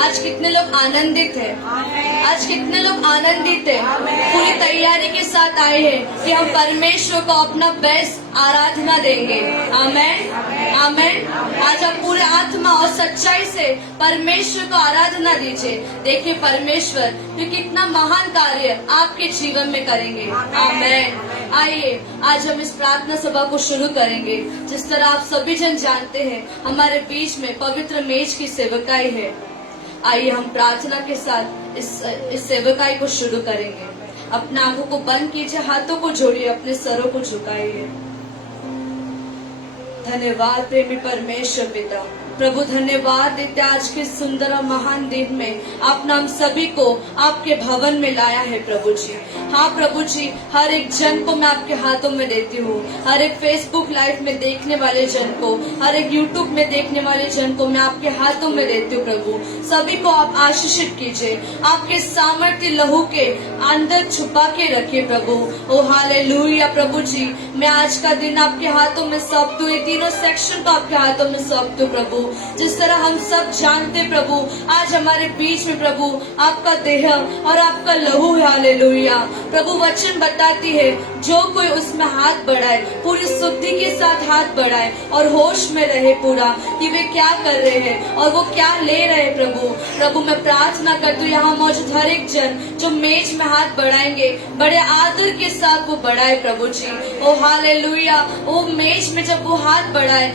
आज कितने लोग आनंदित हैं? आज कितने लोग आनंदित हैं? पूरी तैयारी के साथ आए हैं कि हम परमेश्वर को अपना बेस्ट आराधना देंगे। आमेन, आमेन। आज आप पूरे आत्मा और सच्चाई से परमेश्वर को आराधना दीजिए। देखिए परमेश्वर ये कितना महान कार्य आपके जीवन में करेंगे। आमेन। आइए आज हम इस प्रार्थना सभा को शुरू करेंगे। जिस तरह आप सभी जन जानते हैं हमारे बीच में पवित्र मेज की सेवकाई है। आइए हम प्रार्थना के साथ इस सेवकाई को शुरू करेंगे। अपने आंखों को बंद कीजिए, हाथों को जोड़िए, अपने सरों को झुकाइए। धन्यवाद प्रेमी परमेश्वर पिता, प्रभु धन्यवाद देते आज के सुंदर और महान दिन में आपने हम सभी को आपके भवन में लाया है प्रभु जी। हाँ प्रभु जी, हर एक जन को मैं आपके हाथों में देती हूँ। हर एक फेसबुक लाइव में देखने वाले जन को, हर एक यूट्यूब में देखने वाले जन को मैं आपके हाथों में देती हूँ प्रभु। सभी को आप आशीषित कीजिए, आपके सामर्थ्य लहू के अंदर छुपा के रखिए प्रभु। ओ हालेलुया प्रभु जी, मैं आज का दिन आपके हाथों में सौंप दूं, ये तीनों सेक्शन को आपके हाथों में सौंप दूं प्रभु। जिस तरह हम सब जानते प्रभु, आज हमारे बीच में प्रभु आपका देह और आपका लहू है। हालेलुया प्रभु, वचन बताती है जो कोई उसमें हाथ बढ़ाए, पूरी शुद्धि के साथ हाथ बढ़ाए और होश में रहे पूरा कि वे क्या कर रहे हैं और वो क्या ले रहे हैं प्रभु। प्रभु मैं प्रार्थना करती हूँ यहाँ मौजूद हर एक जन जो मेज में हाथ बढ़ाएंगे बड़े आदर के साथ वो बढ़ाए प्रभु जी। ओ हालेलुया, वो मेज में जब वो हाथ बढ़ाए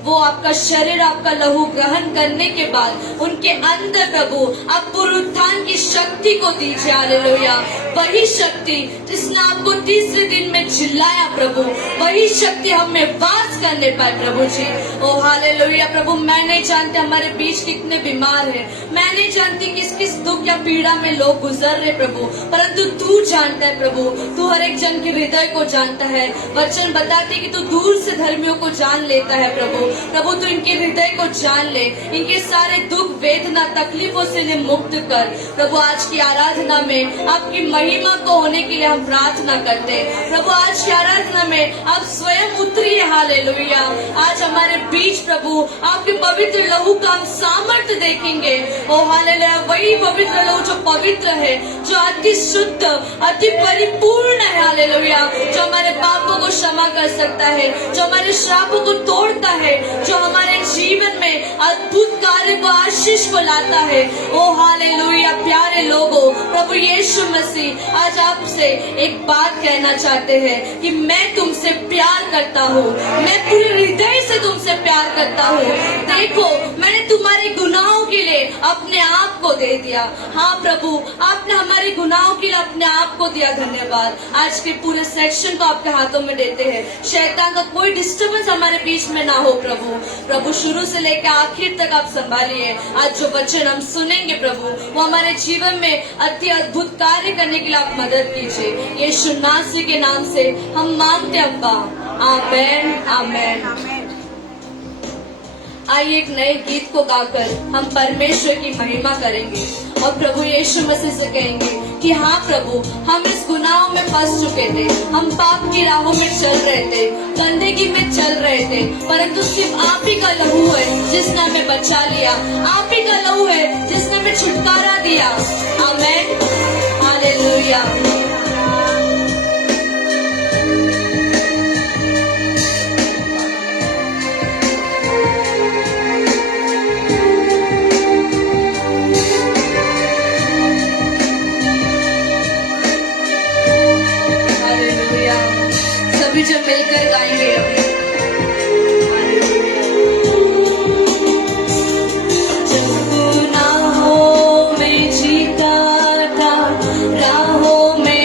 वो आपका शरीर आपका लहू ग्रहण करने के बाद उनके अंदर प्रभु आप पुनरुत्थान की शक्ति को दीजिए। हालेलुया, वही शक्ति जिसने आपको तीसरे दिन में जिलाया प्रभु, वही शक्ति हमें वास करने पाए प्रभु जी। ओ हालेलुया प्रभु, मैं नहीं जानती हमारे बीच कितने बीमार हैं, मैं नहीं जानती किस किस दुख या पीड़ा में लोग गुजर रहे प्रभु, परंतु तू जानता है प्रभु। तू हर एक जन के हृदय को जानता है। वचन बताते कि तू दूर से धर्मियों को जान लेता है प्रभु। प्रभु तू इनके हृदय को जान ले, इनके सारे दुख वेदना तकलीफों से इन्हें मुक्त कर प्रभु। आज की आराधना में आपकी महिमा को होने के लिए हम प्रार्थना करते हैं प्रभु। आज की आराधना में आप स्वयं उतरिए। हालेलुया, आज हमारे बीच प्रभु आपके पवित्र लहू का हम सामर्थ्य देखेंगे। ओ हालेलुया, वही पवित्र लहू जो पवित्र है, जो अति शुद्ध अति परिपूर्ण है। हालेलुया, जो हमारे पापों को क्षमा कर सकता है, जो हमारे श्रापों को तोड़ता है, जो हमारे जीवन में अद्भुत कार्य को आशीष को लाता है। ओ हालेलुया प्यारे लोगों, प्रभु यीशु मसीह आज आपसे एक बात कहना चाहते हैं कि मैं तुमसे प्यार करता हूँ, मैं पूरे हृदय से तुमसे प्यार करता हूँ। देखो मैंने तुम्हारे गुनाहों के लिए अपने आप को दे दिया। हाँ प्रभु, आपने हमारे गुनाहों के लिए अपने आप को दिया। धन्यवाद। आज के पूरे सेक्शन को आपके हाथों में देते हैं, शैतान का कोई डिस्टर्बेंस हमारे बीच में ना हो प्रभु। प्रभु शुरू से लेकर आखिर तक आप संभालिए। आज जो वचन हम सुनेंगे प्रभु वो हमारे जीवन में अति अद्भुत कार्य करने के लिए आप मदद कीजिए। यीशु मसीह के नाम से हम मांगते अब्बा, आमेन, आमेन। आइए एक नए गीत को गाकर हम परमेश्वर की महिमा करेंगे और प्रभु यीशु मसीह से कहेंगे कि हाँ प्रभु, हम इस गुनाहों में फंस चुके थे, हम पाप की राहों में चल रहे थे, गंदगी में चल रहे थे, परंतु सिर्फ आप ही का लहू है जिसने हमें बचा लिया। आप ही का लहू है जिसने हमें छुटकारा दिया। आमेन, हालेलुया। सभी जब मिलकर गाएंगे अभी। जब गुनाहों में जीता था, राहों में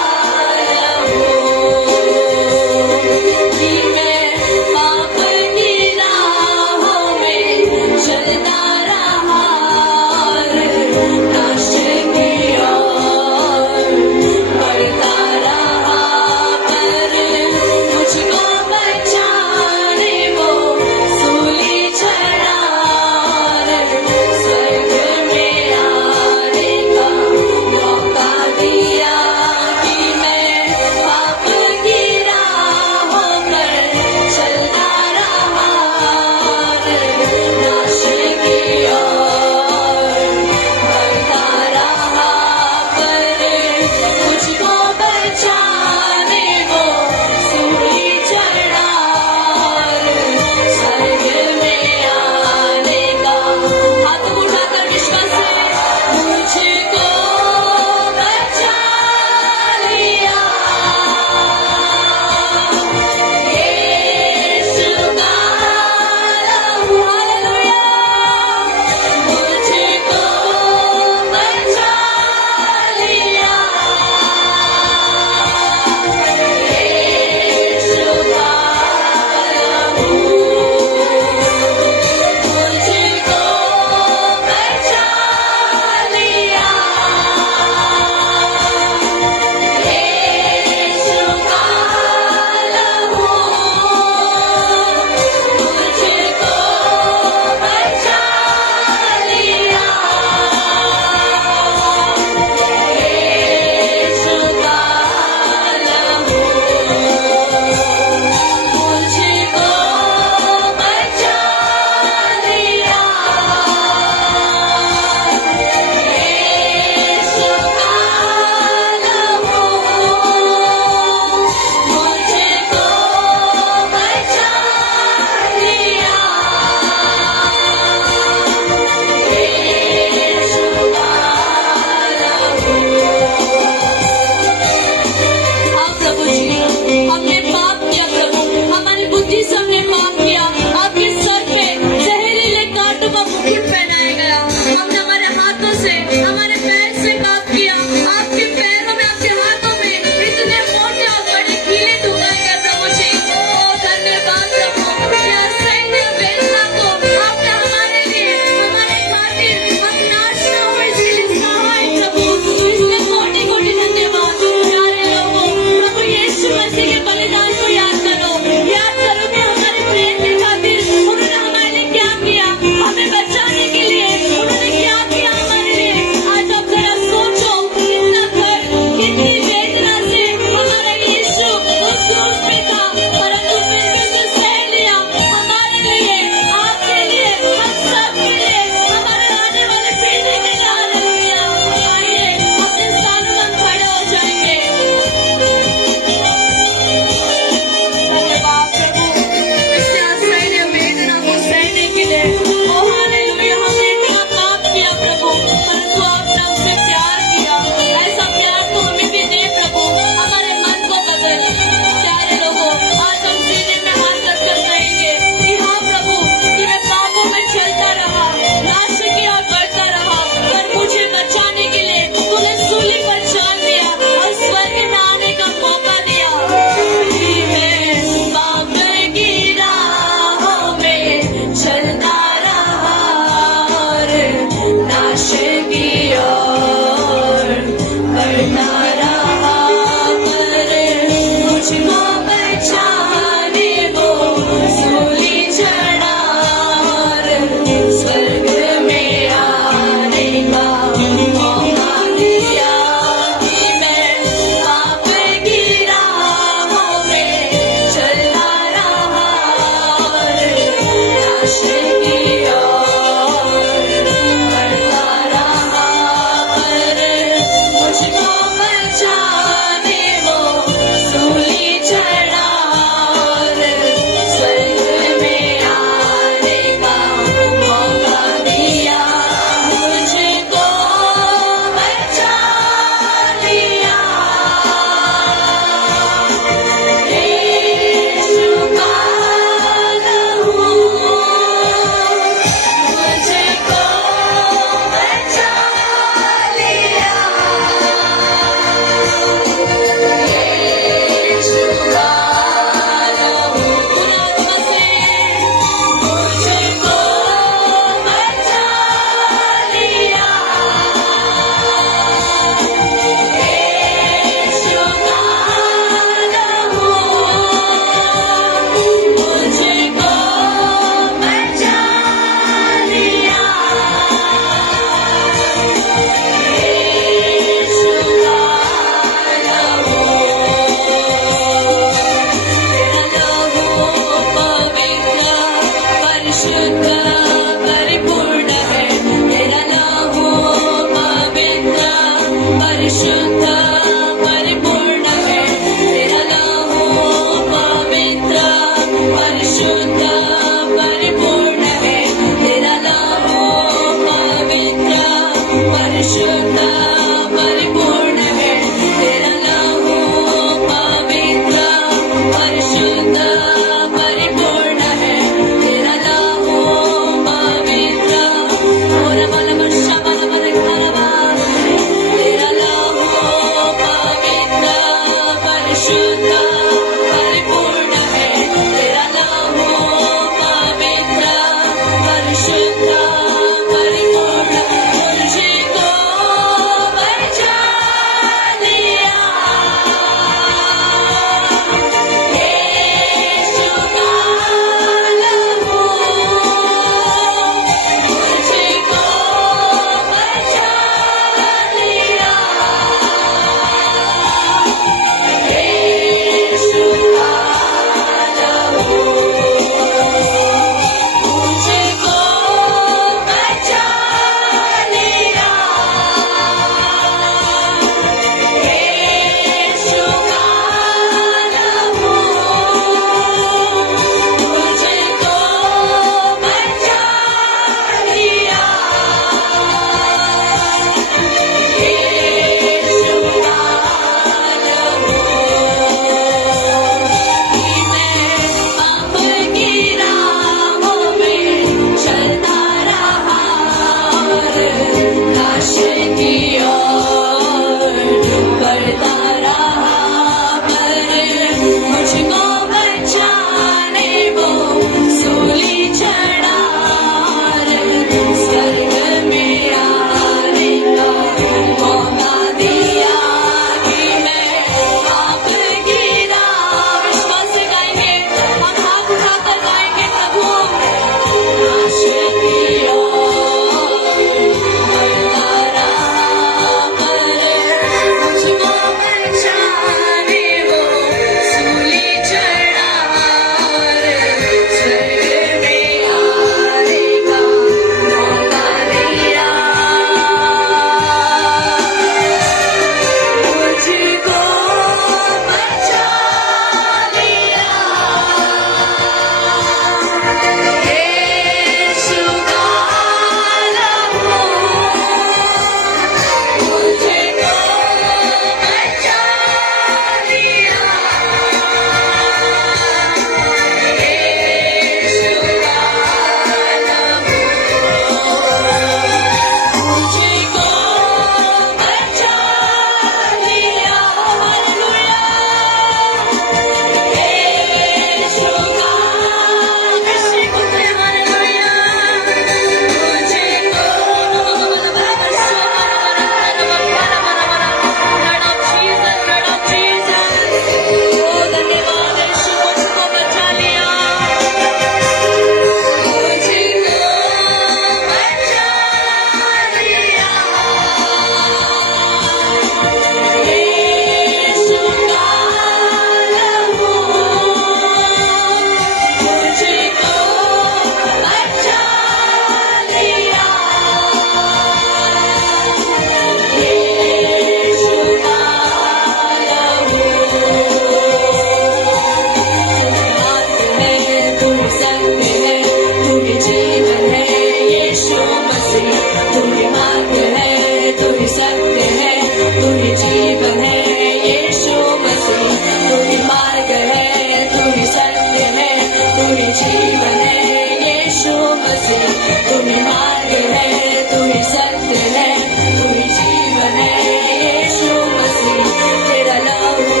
ही मार्ग है, तू ही सत्य है, तू ही जीवन है, यीशु मसीह। तेरा लहू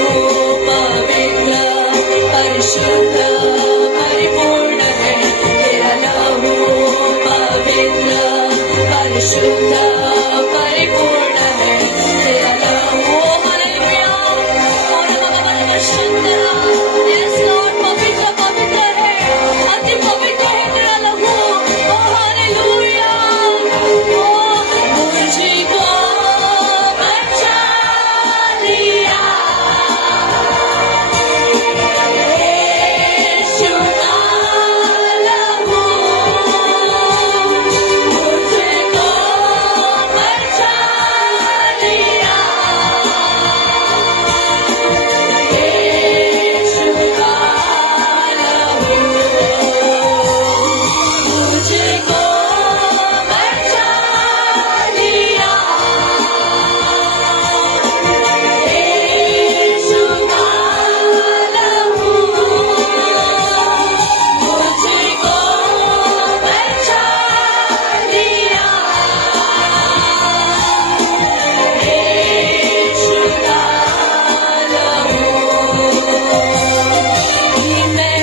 पवित्र, परिशुद्ध, परिपूर्ण है। तेरा लहू पवित्र, परिशुद्ध, परिपूर्ण है। तेरा लहू, हालेलुया, यस लॉर्ड, पवित्र पवित्र है, अति पवित्र है तेरा लहू। ओ हालेलुया, ओ मुझको बचा लिया, यीशु का लहू मुझको बचा लिया, यीशु का लहू मुझको बचा लिया, यीशु का लहू मुझको बचा लिया, यीशु का लहू। मैं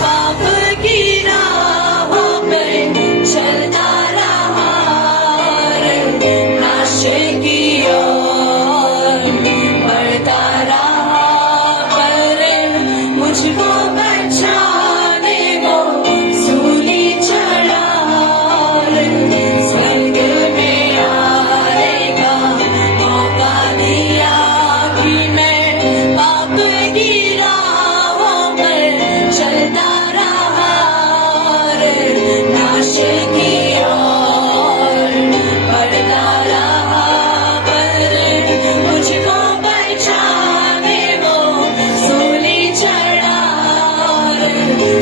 पाप की राहों पे चलता रहा, नाश की ओर बढ़ता रहा, पर मुझको बचाने को सूली चढ़ा, स्वर्ग में आने का मौका दिया, कि मैं पाप की राहों पर चलता रहा, नाश की ओर बढ़ता रहा, पर मुझको बचाने को सूली चढ़ा,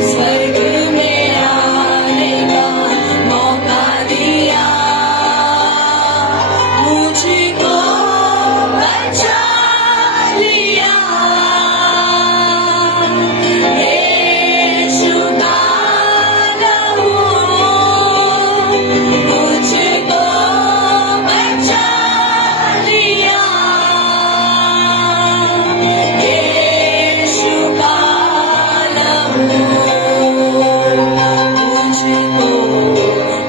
स्वर्ग में आने का मौका दिया, मुझको बचा लिया, यीशु का लहू मुझको बचा लिया, यीशु का लहू मुझको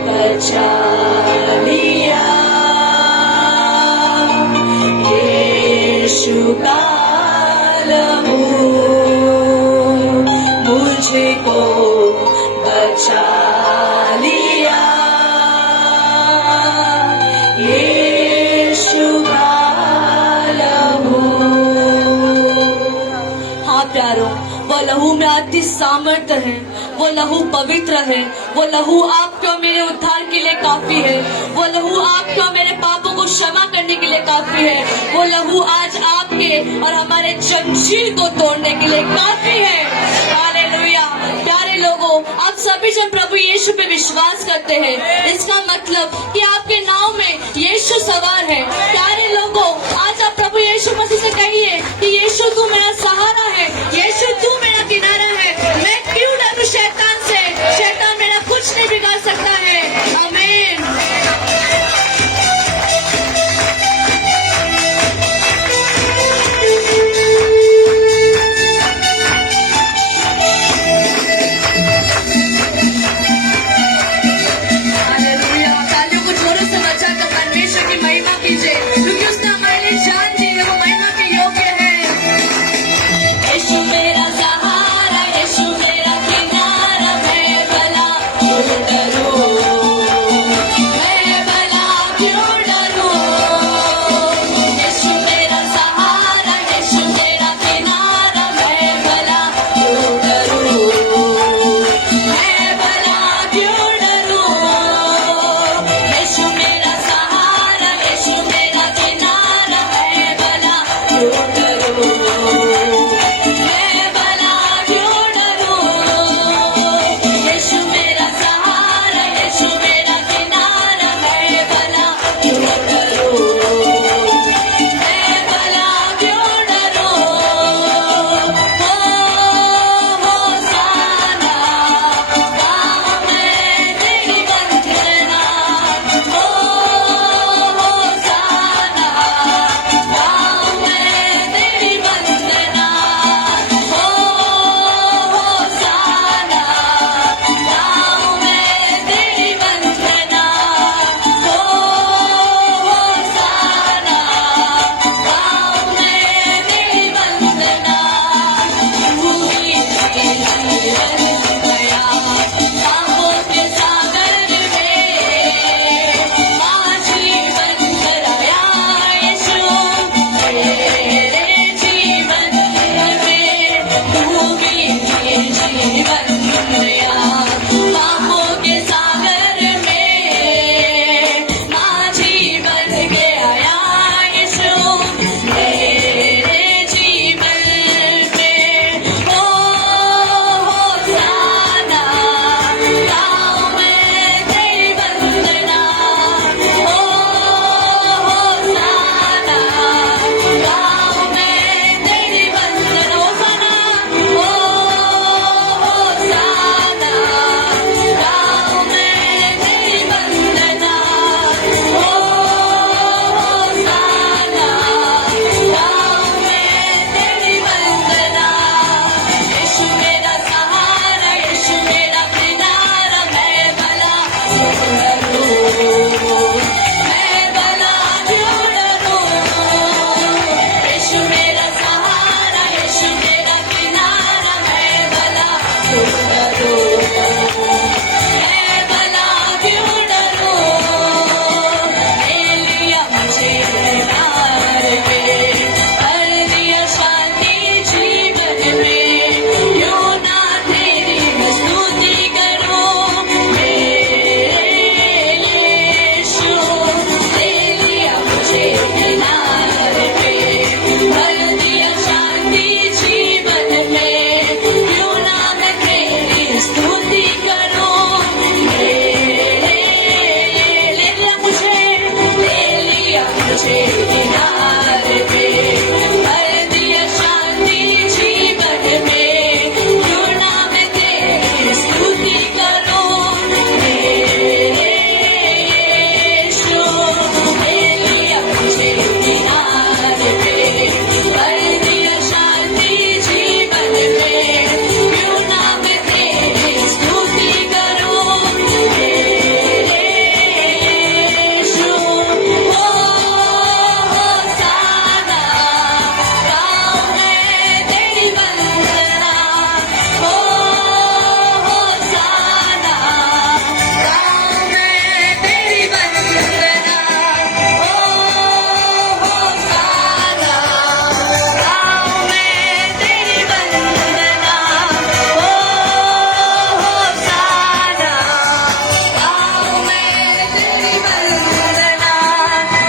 बचा लिया, यीशु का लहू मुझको बचा लिया, यीशु का लहू। हाँ प्यारों, वो लहू में अति सामर्थ्य है, वो लहू पवित्र है, वो लहू आपके और मेरे उद्धार के लिए काफी है, वो लहू आपके और मेरे पापों को क्षमा करने के लिए काफी है, वो लहू आज आपके और हमारे जंजीर को तोड़ने के लिए काफी है। हालेलुया। प्यारे लोगों, आप सभी जन प्रभु यीशु पे विश्वास करते हैं, इसका मतलब कि आपके नाव में यीशु सवार है। प्यारे लोगों, आज आप प्रभु यीशु मसीह से कहिए कि यीशु तू मेरा सहारा है, यीशु तू मेरा किनारा है, मैं क्यों डरूं शैतान से, शैतान मेरा कुछ नहीं बिगाड़ सकता है। आमीन। हालेलुया। तालियों को जोरों से बजाकर परमेश्वर की महिमा कीजिए, क्योंकि उसने हमारे लिए जान दी है, वो महिमा के योग्य है। यीशु मेरा जीवन नया पापों के सागर में माझी बन के आया यीशु मेरे जीवन में हो होसाना गाऊं मैं तेरी वंदना हो होसाना गाऊं मैं तेरी वंदना होसाना हो होसाना गाऊं मैं तेरी वंदना हो होसाना गाऊं मैं तेरी वंदना यीशु मेरा सहारा यीशु मेरा किनारा मैं भला क्यों डरूं मैं भला क्यों डरूं यीशु मेरा सहारा यीशु मेरा किनारा मैं भला क्यों डरूं मैं भला क्यों डरूं ले लिया मुझे किनारे पे कर दिया शांति जीवन में क्यों ना तेरी मैं स्तुति करूं मेरे यीशु ले लिया मुझे किनारे पे कर दिया शांति जीवन में क्यों ना मैं तेरी स्तुति करूं मेरे ले लिया मुझे किनारे पे कर दिया शांति जीवन में क्यों ना मैं तेरी स्तुति करूं मेरे यीशु ले लिया मुझे किनारे पे कर दिया शांति जीवन में क्यों ना मैं तेरी स्तुति करूं मेरे यीशु हो होसाना गाऊं मैं तेरी वंदना हो होसाना गाऊं मैं तेरी वंदना हो होसाना गाऊं मैं तेरी वंदना हो होसाना गाऊं मैं तेरी वंदना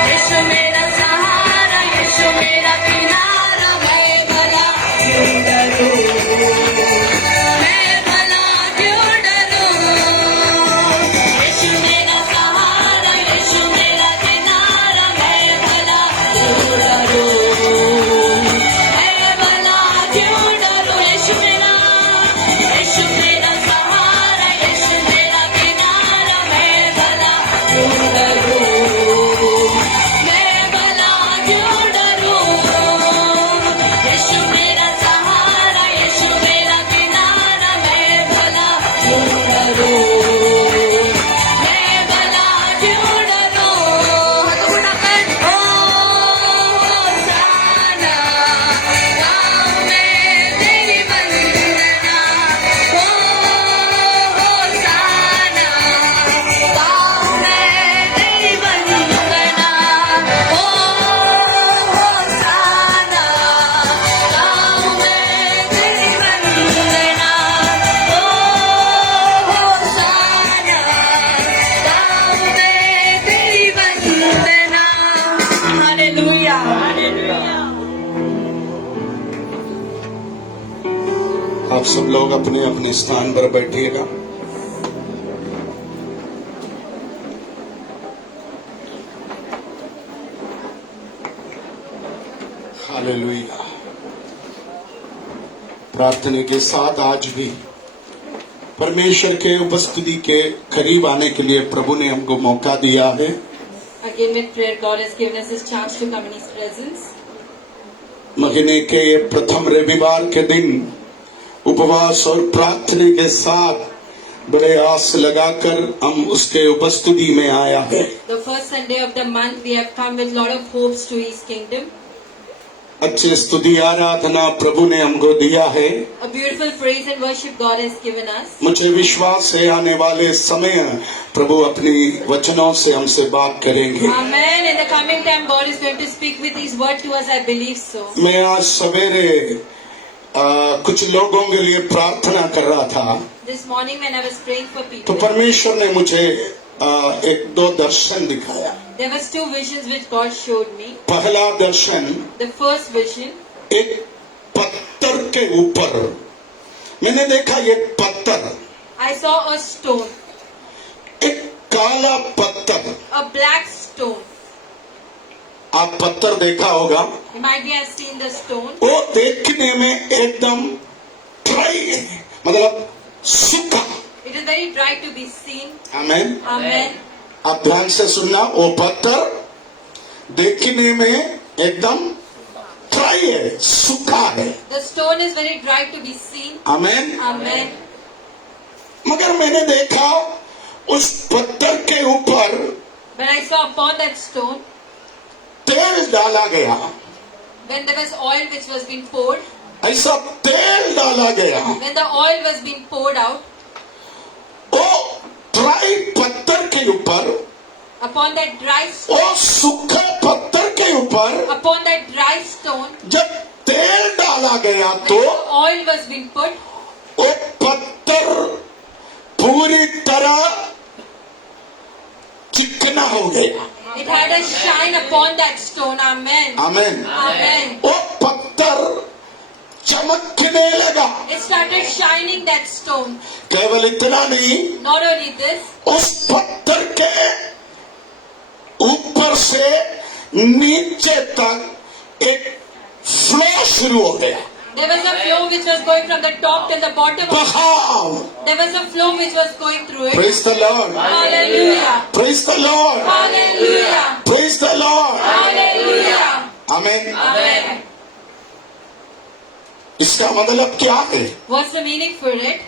यीशु मेरा सहारा यीशु मेरा किनारा मैं भला क्यों डरूं मैं भला क्यों डरूं यीशु मेरा सहारा यीशु मेरा किनारा मैं भला क्यों डरूं मैं भला क्यों डरूं यीशु मेरा सहारा यीशु मेरा किनारा मैं भला क्यों डरूं मैं भला क्यों डरूं यीशु मेरा सहारा यीशु मेरा किनारा मैं भला क्यों डरूं मैं भला क्यों डरूं हाथ उठाकर हो होसाना गाऊं मैं तेरी वंदना हो होसाना गाऊं मैं तेरी वंदना हो होसाना गाऊं मैं तेरी वंदना हो होसाना गाऊं मैं तेरी वंदना हालेलुया आप सब लोग अपने अपने स्थान पर बैठिएगा। हालेलुया। प्रार्थना के साथ आज भी परमेश्वर के उपस्थिति के करीब आने के लिए प्रभु ने हमको मौका दिया है। Again with prayer, God has given us His chance to come in His presence. महीने के प्रथम रविवार के दिन उपवास और प्रार्थना के साथ बड़े आस लगाकर हम उसके उपस्थिति में आया है। The first Sunday of the month, we have come with lot of hopes to His kingdom. अच्छे स्तुति आराधना प्रभु ने हमको दिया है। A beautiful praise and worship God has given us. मुझे विश्वास है आने वाले समय प्रभु अपनी वचनों से हमसे बात करेंगे। Amen. In the coming time, God is going to speak with His word to us. I believe so. मैं आज सवेरे कुछ लोगों के लिए प्रार्थना कर रहा था This morning when I was praying for तो people, परमेश्वर ने मुझे एक दो दर्शन दिखाया। there was two visions which God showed me. पहला दर्शन The first vision, एक पत्थर के ऊपर मैंने देखा, एक पत्थर, I saw a stone, एक काला पत्थर। a black stone. आप पत्थर देखा होगा, You might be have seen the stone. वो देखने में एकदम ड्राई है, मतलब सूखा। It is very dry to be seen. Amen. Amen. आप ध्यान से सुनना, वो पत्थर देखने में एकदम ड्राई है, सूखा है। The stone is very dry to be seen. Amen. Amen. मगर मैंने देखा उस पत्थर के ऊपर When I saw upon that stone, तेल डाला गया, when there was oil which was being poured, ऐसा तेल डाला गया, when the oil was being poured out, वो ड्राई पत्थर के ऊपर, upon that dry stone, वो सूखे पत्थर के ऊपर upon that dry stone, जब तेल डाला गया when तो the oil was being put, वो पत्थर पूरी तरह चिकना हो गया। it had a shine upon that stone. Amen. Amen. Amen. वो पत्थर चमकने लगा। It started shining, that stone. केवल इतना नहीं, Not only this, उस पत्थर के ऊपर से नीचे तक एक फ्लो शुरू हो गया। there was a flow which was going from the top to the bottom. बहाव। There was a flow which was going through it. Praise the Lord. Hallelujah. Praise the Lord. Hallelujah. Praise the Lord. Hallelujah. Amen. Amen. इसका मतलब क्या है? What's the meaning for it?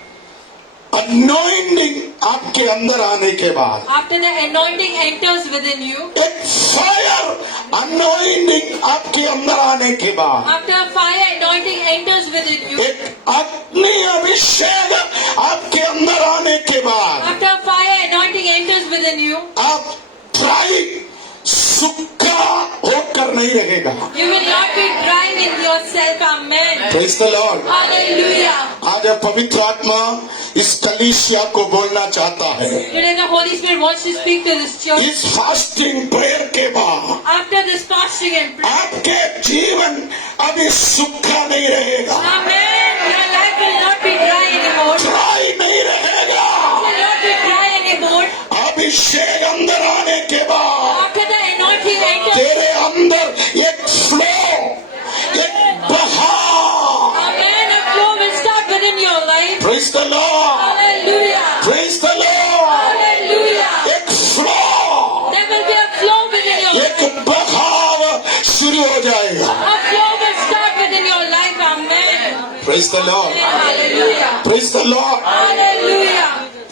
Anointing आपके अंदर आने के बाद After the anointing enters within you, एक फायर अनॉइंटिंग आपके अंदर आने के बाद after a fire anointing enters within you, एक अग्नि अभिषेक आपके अंदर आने के बाद after a fire anointing enters within you, आप ड्राई सूखा होकर नहीं रहेगा। you will not be dry in yourself. Amen. Praise the Lord. Hallelujah. आज पवित्र आत्मा इस कलीसिया को बोलना चाहता है, Today the Holy Spirit wants to speak to this church. इस फास्टिंग प्रेयर के बाद After this fasting and prayer, आपके जीवन अभी सूखा नहीं रहेगा, Amen. Your life will not be dry anymore. Dry नहीं रहेगा। Will not be dry anymore. अभिषेक अंदर आने के बाद After the anointing enters, तेरे अंदर एक फ्लो, एक बहाव। Amen. A flow will start within your life. Praise the Lord. Hallelujah. Praise the Lord. Hallelujah. एक flow, There will be a flow within your एक life. बहाव शुरू हो जाएगा। A flow will start within your life. Amen. Praise the Lord. Hallelujah. Praise the Lord. Hallelujah.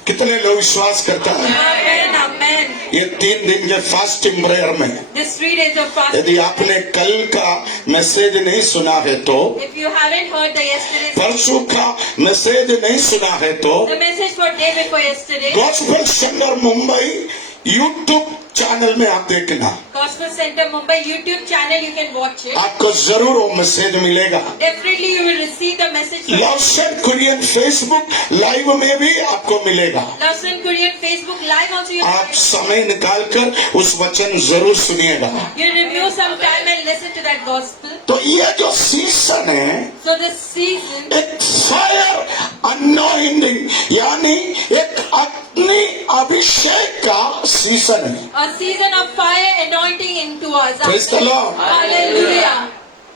कितने लोग विश्वास करता है? Amen. Amen. ये 3 दिन के फास्टिंग प्रेयर में This 3 days of fasting. यदि आपने कल का मैसेज नहीं सुना है तो, If you haven't heard the yesterday's, परसों का मैसेज नहीं सुना है तो, the message for day before yesterday, gospel centre Mumbai YouTube channel में आप देखना, Gospel Center Mumbai YouTube channel, you can watch it. आपको जरूर वो मैसेज मिलेगा। Definitely you will receive the message from Lawson Kurian Facebook live में भी आपको मिलेगा। Lawson Korean Facebook Live also. You आप समय निकालकर उस वचन जरूर सुनिएगा। you review some time and listen to that gospel. तो ये जो सीजन है, So this season, एक फायर अनॉइंटिंग यानी एक अग्नि अभिषेक का सीजन है। a season of fire anointing into us. Praise the Lord. Hallelujah.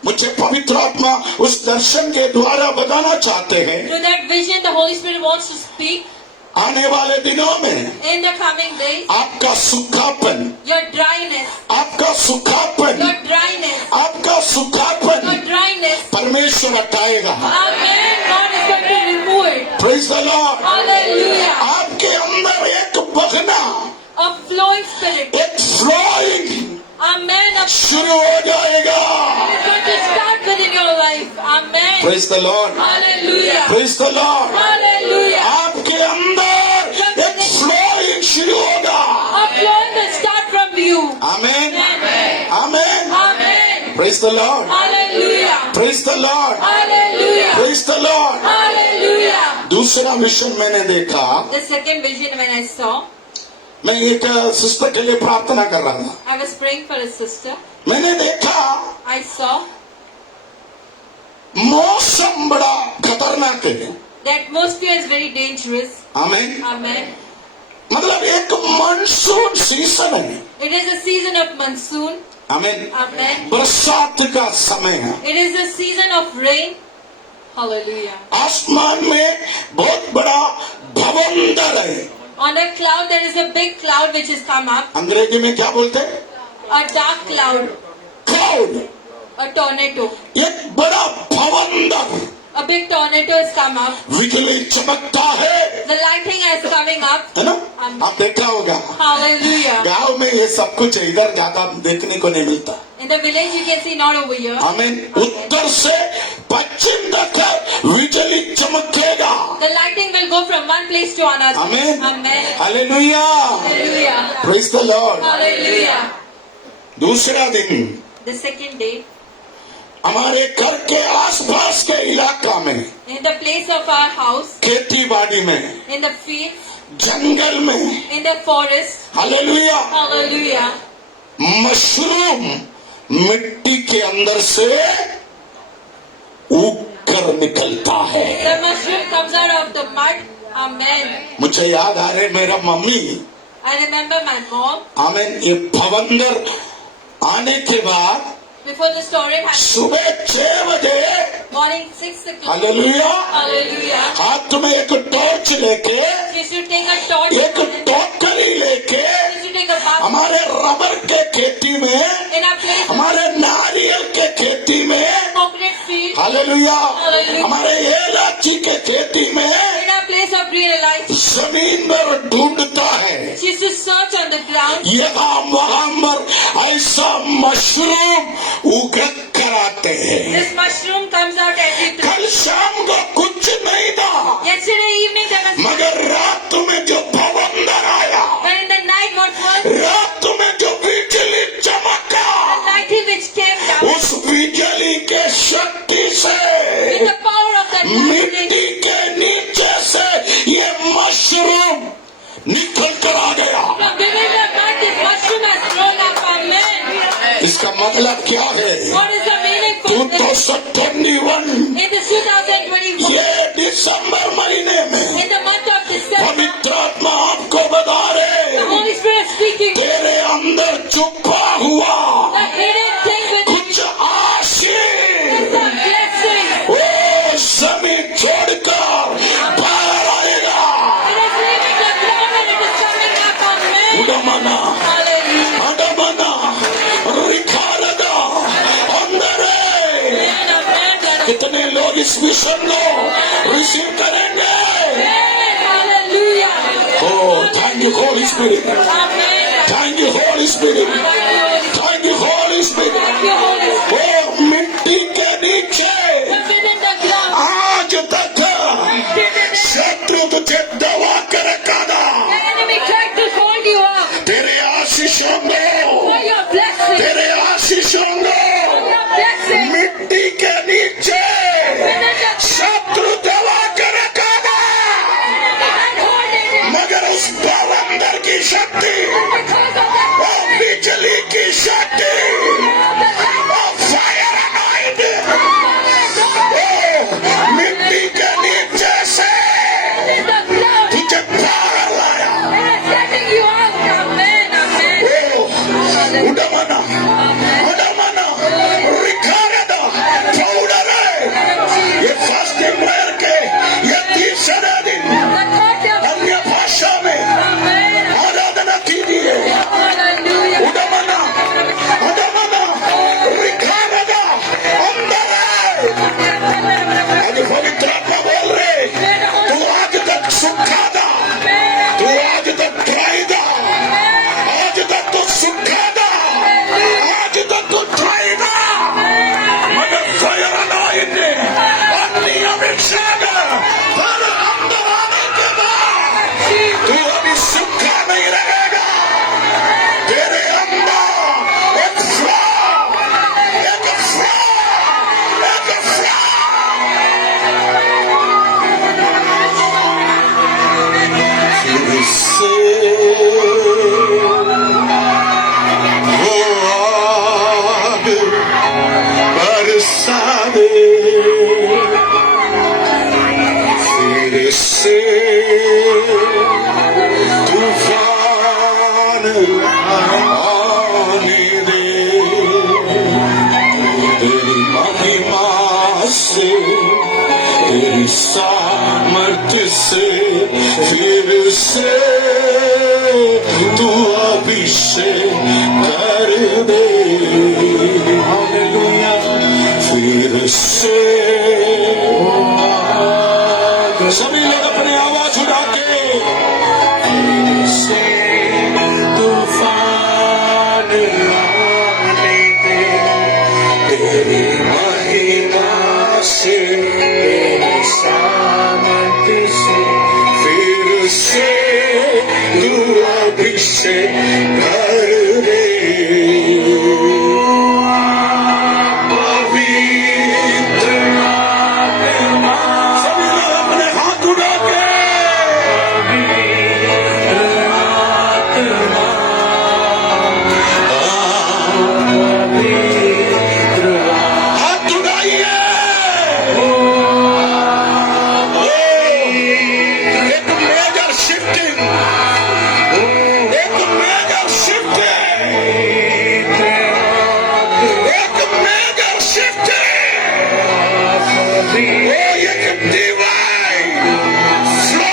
मुझे पवित्र आत्मा उस दर्शन के द्वारा बताना चाहते हैं, Through that vision, the Holy Spirit wants to speak आने वाले दिनों में in the coming days. आपका सूखापन, Your dryness, आपका सूखापन, your dryness, आपका सूखापन your dryness. परमेश्वर हटाएगा। Amen. God is going to remove it. Praise the Lord. Hallelujah. आपके अंदर एक बहना, A flowing spirit. एक फ्लोइंग Amen. A शुरू हो जाएगा। is going to start within your life. Amen. Praise the Lord. Hallelujah. Praise the Lord. Hallelujah. आपके अंदर एक फ्लोइंग शुरू होगा। A flowing will start from you. Amen. Amen. Amen. Amen. Praise the Lord. Hallelujah. Praise the Lord. Hallelujah. Praise the Lord. Hallelujah. दूसरा विषय मैंने देखा, The second vision when I saw, मैं एक सिस्टर के लिए प्रार्थना कर रहा था, I was praying for a sister. मैंने देखा I saw मौसम बड़ा खतरनाक है। the atmosphere is very dangerous. आमीन। Amen. मतलब एक मानसून सीजन है। It is a season of monsoon. आमीन। Amen. बरसात का समय है। It is a season of rain. Hallelujah. आसमान में बहुत बड़ा भवंडर है। On a cloud there is a big cloud which has come up. अंग्रेजी में क्या बोलते हैं? A dark cloud. Cloud. A tornado. एक बड़ा भवंडर। A big tornado has come up. बिजली चमकता है, The lightning is coming up. है ना? आप देखा होगा। Hallelujah. गांव में ये सब कुछ इधर ज्यादा देखने को नहीं मिलता। In the village you can see, not over here. आमीन। उत्तर से पश्चिम तक बिजली चमकेगा। The lightning will go from one place to another. आमीन। Amen. Hallelujah. Hallelujah. Praise the Lord. Hallelujah. दूसरा दिन The second day, हमारे घर के आसपास के इलाका में, in the place of our house, खेती बाड़ी में, in the fields, जंगल में, in the forest, hallelujah, hallelujah, mushroom मिट्टी के अंदर से उग कर निकलता है। the mushroom comes out of the mud. Amen. मुझे याद आ रहे मेरा mummy, I remember my mom, आमीन, ये भवंडर आने के बाद before the storm happened, सुबह 6 बजे, morning 6 o'clock, हालेलुया, hallelujah, हाथ में एक टॉर्च लेके, she used to take a torch, एक टोकरी लेके, she used to take a bath हमारे रबर के खेती में, in a place of हमारे नारियल के खेती में, coconut field, हालेलुया, हालेलुया, हमारे इलायची के खेती में in a place of green light. जमीन पर ढूंढता है। She used to search on the ground. यहाँ वहां पर ऐसा मशरूम उगत कराते हैं। This mushroom comes out every time. कल शाम को कुछ नहीं था, Yesterday evening there was, मगर रात में जो भवंडर आया, but in the night what was? रात में जो बिजली चमका, The lightning which came down उस बिजली के शक्ति से with the power of that lightning. मिट्टी के नीचे से ये मशरूम निकल कर आ गया। From within the mud, this mushroom has grown up. Amen. इसका मतलब क्या है? What is the meaning for this? 2021 In this 2021, ये दिसंबर महीने में in the month of December, पवित्र आत्मा आपको बता रहे, the Holy Spirit is speaking. तेरे अंदर छुपा हुआ The hidden thing within कुछ आशीष is a blessing. वो जमीन छोड़कर बाहर आएगा। It is leaving the ground and it is coming up. Amen. उडमना Hallelujah. अडमना रिखारदा अंदर Amen. Amen. कितने लोग इस मिशन को रिसीव करेंगे? Hallelujah. Oh, thank you, Holy Spirit. Amen. Thank you, Holy Spirit. Thank you, Holy Spirit. Thank you, Holy Spirit. Oh, मिट्टी के नीचे Within the ground, आज तक शत्रु तुझे दबा कर रखा था। the enemy tried to hold you up तेरे आशीषों को, for your blessing. तेरे आशीषों को Your blessing. मिट्टी के नीचे Within the शत्रु दबा कर रखा था, and holding it. मगर उस बवंडर की शक्ति, Because of that वो बिजली की शक्ति, वो फायर anointing, वो मिट्टी के नीचे से in the ground, तुझे बाहर लाया। it is setting you out. Amen. Amen. उडमना उडमना रिखारदा powder है। ये फास्टिंग प्रेयर के ये तीसरा दिन The thought of अन्य भाषा में Amen. आराधना कीजिए। Hallelujah. उडमना उडमना रिखारदा अंदर है। आज पवित्र आत्मा बोल रहे, तू आज तक सूखा था, तू आज तक ड्राई था, आज तक तो सूखा था, आज तक तो ड्राई था, मगर फायर anointing, अन्य अभिषेक, पर अंदर आने के बाद तू अभी सूखा नहीं रहेगा। तेरे अंदर एक flow, एक flow, एक flow, फिर से तू अभिषेक कर दे, हालेलुया, फिर से। सभी लोग अपने आवाज उठा के फिर से तूफान आने दे, तेरी महिमा से, तेरी सामर्थ से, फिर से तू अभिषेक कर दे। पवित्र आत्मा, सभी लोग अपने हाथ उठा के हाथ उठाइए। एक मेजर शिफ्टिंग, एक मेजर शिफ्टिंग, एक मेजर शिफ्टिंग, एक डिवाइन फ्लो।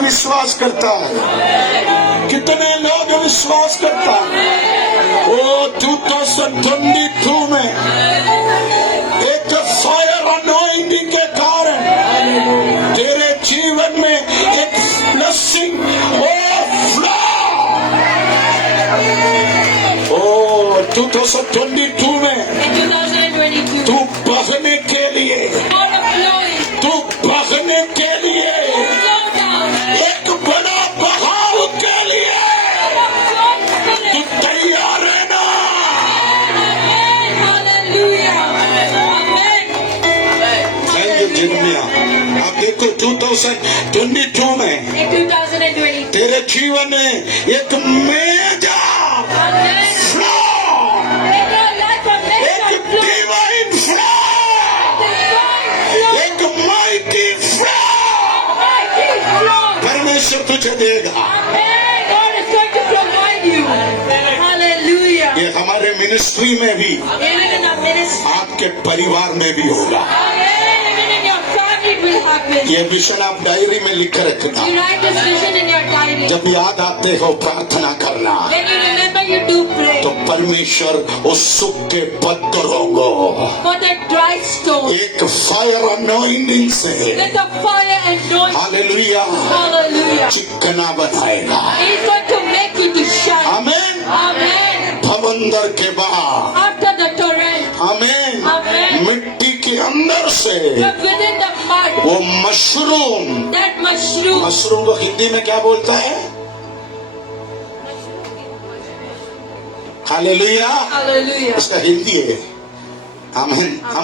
विश्वास करता है? कितने लोग विश्वास करता है? ओ 2022 में एक फायर अनॉइंटिंग के कारण तेरे जीवन में एक ब्लेसिंग ओ 2022 में तू बहने के लिए, तू बहने के लिए, एक बड़ा बहाव के लिए तू तैयार है ना? Thank you जिर्मिया। आप देखो 2022 में तेरे जीवन में एक मेजर फ्लो, एक डिवाइन फ्लो, एक माइटी फ्लो परमेश्वर तुझे देगा। ये हमारे मिनिस्ट्री में भी, आपके परिवार में भी होगा। ये विजन आप डायरी में लिख कर रखना। जब याद आते हो प्रार्थना करना, तो परमेश्वर उस सुख के पत्थरों को एक फायर अनॉइंटिंग से, हालेलुया, चिकना बनाएगा। आमीन। भवंदर के बाद, आमीन, मिट्टी के अंदर से वो मशरूम, मशरूम को हिंदी में क्या बोलता है? हालेलुया, उसका हिंदी है। हम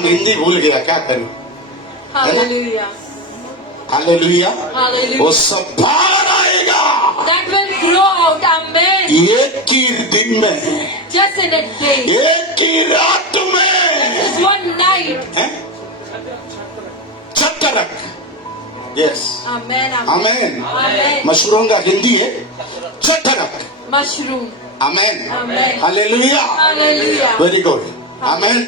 हिंदी भूल गया, क्या करूं? हालेलुया, वो सब बाहर आएगा। एक ही दिन में, एक ही रात में, चटरक। यस, आमीन। मशरूम का हिंदी है चटरक, मशरूम। आमीन, हालेलुया, वेरी गुड, आमीन।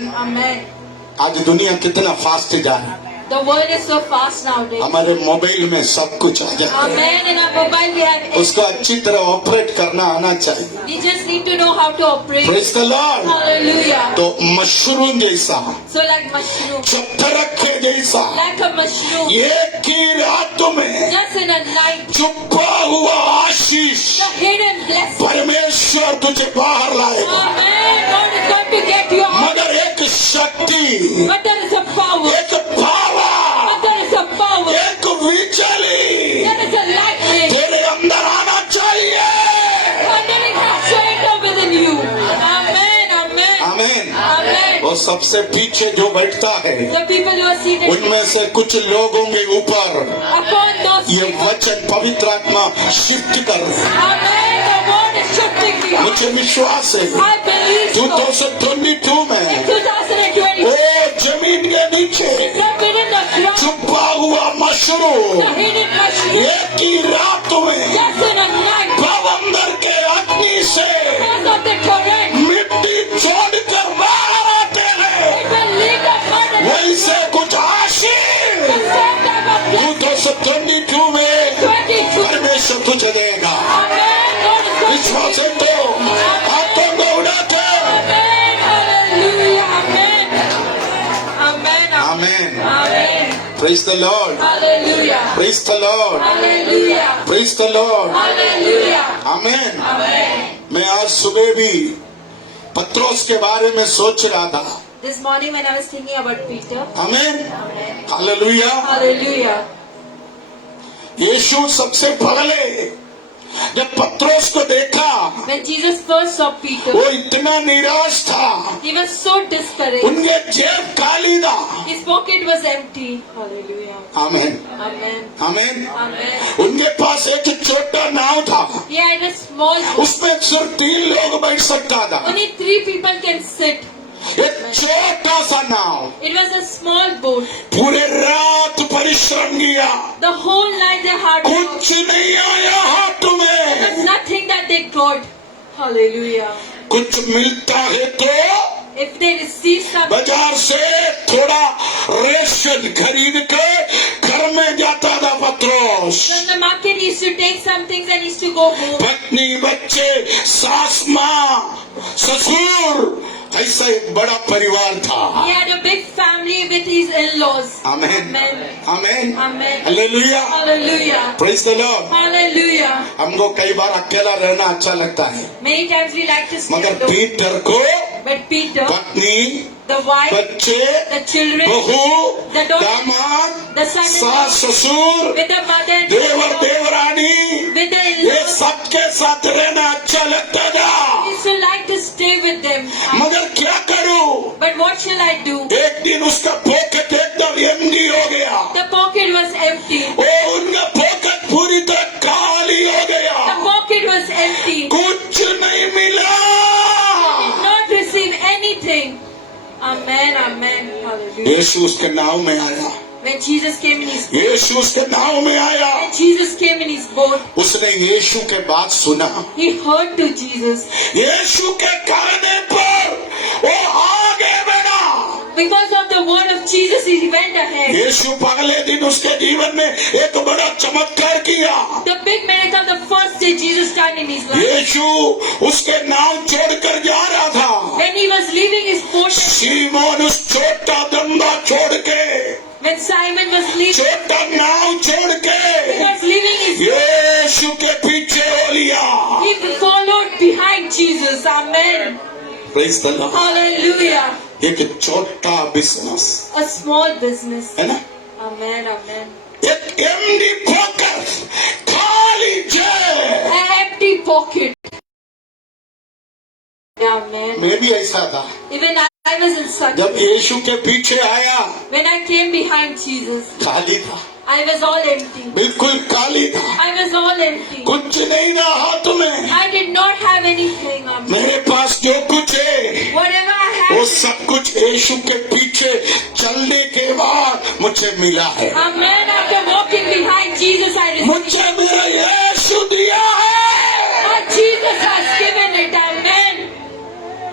आज दुनिया कितना फास्ट जा रहा है। The world is so fast nowadays. हमारे मोबाइल में सब कुछ आ जाता है, Amen. In our mobile we have उसको अच्छी तरह ऑपरेट करना आना चाहिए. We just need to know how to operate. Praise the Lord. Hallelujah. तो मशरूम जैसा, So like mushroom. चपरखे जैसा, Like a mushroom. एक ही रात में Just in a night. छुपा हुआ आशीष The hidden blessing. परमेश्वर तुझे बाहर लाएगा. Amen. God is going to get you out. मगर एक शक्ति, But there is a power. एक power, But there is a power. एक बिजली There is a lightning. तेरे अंदर आना चाहिए. Thundering has straight within you. Amen. Amen. आमीन. Amen. वो सबसे पीछे जो बैठता है, The people who are seated उनमें से कुछ लोगों के ऊपर upon those ये वचन पवित्र आत्मा शिफ्ट कर. Amen. The word is shifting me. मुझे विश्वास है I believe so. 2022 In में 2020, वो जमीन के नीचे the within the ground, छुपा हुआ मशरूम the hidden mushroom, एक ही रात में just in a night, भवंदर के अग्नि से because of the current, मिट्टी छोड़कर बाहर आते हैं. it will leave the mud and वैसे कुछ the Ashish same type of blessing. 2022 में 22. परमेश्वर तुझे देगा. Amen. God is going to विश्वास है तो हाथों को उठाते. Amen. Hallelujah. Amen. Amen. आमीन. Amen. Praise the Lord. Hallelujah. Praise the Lord. Hallelujah. Praise the Lord. Hallelujah. आमीन. Amen. मैं आज सुबह भी पत्रोस के बारे में सोच रहा था. This morning when I was thinking about Peter, आमीन. Amen. हालेलुया. Hallelujah. यीशु सबसे पहले जब पत्रोस को देखा, When Jesus first saw Peter, वो इतना निराश था. he was so discouraged. उनके जेब खाली था. His pocket was empty. Hallelujah. आमीन. Amen. आमीन. Amen. उनके पास एक छोटा नाव था, He had a small boat. उसमें सिर्फ 3 लोग बैठ सकता था. Only 3 people can sit. एक छोटा सा नाव. It was a small boat. पूरे रात परिश्रम किया, The whole night they had work. कुछ नहीं आया हाथ में. There's nothing that they got. Hallelujah. कुछ मिलता है तो If they receive something, बाजार से थोड़ा रेशन खरीद के घर में जाता था पत्रोस. from the market he used to take some things and he used to go home. पत्नी, बच्चे, सास, माँ, ससुर, ऐसा एक बड़ा परिवार था. He had a big family with his in-laws. आमीन. Amen. आमीन. Amen. Hallelujah. Hallelujah. Praise the Lord. Hallelujah. हमको कई बार अकेला रहना अच्छा लगता है, Many times we like to stay मगर alone. पीटर को But Peter, पत्नी, the wife, बच्चे, the children, बहू, the daughter, दामाद, the son-in-law, सास, ससुर, with the mother and they were, father, देवरानी, with the ये in-laws, सबके साथ रहना अच्छा लगता था. he used to like to stay with them. मगर क्या करूं? But what shall I do? एक दिन उसका पॉकेट एकदम एम्प्टी हो गया. The pocket was empty. वो उनका पॉकेट पूरी तरह खाली हो The गया. pocket was empty. कुछ नहीं मिला. Did not receive anything. Amen. Amen. Hallelujah. यीशु उसके नाव में आया. When Jesus came in his यीशु उसके नाव में आया. when Jesus came in his boat, उसने यीशु के बात सुना. he heard to Jesus. यीशु के कहने पर वो आगे बढ़ा. Because of the word of Jesus, he went ahead. यीशु पहले दिन उसके जीवन में एक बड़ा चमत्कार किया. The big miracle, the first day Jesus done in his life. यीशु उसके नाव छोड़कर जा रहा था. When he was leaving his boat, Simone उस छोटा धंधा छोड़ के, when Simon was leaving, छोटा नाव छोड़ he के was leaving his यीशु के पीछे हो लिया. he followed behind Jesus. Amen. Praise the Lord. Hallelujah. एक छोटा बिजनेस A small business. है ना, Amen. Amen. एक एमडी पॉकेट, खाली जेब. An empty pocket. Amen. मैं भी ऐसा था. Even I was in such. जब यीशु के पीछे आया, When I came behind Jesus, खाली था, I was all empty. बिल्कुल खाली था. I was all empty. कुछ नहीं था हाथ में. I did not have anything. Amen. मेरे पास जो कुछ है Whatever I वो had, सब कुछ यीशु के पीछे चलने के बाद मुझे मिला है. Amen. After walking behind Jesus, I received. मुझे मेरा यीशु दिया है. What Jesus has given it. Amen.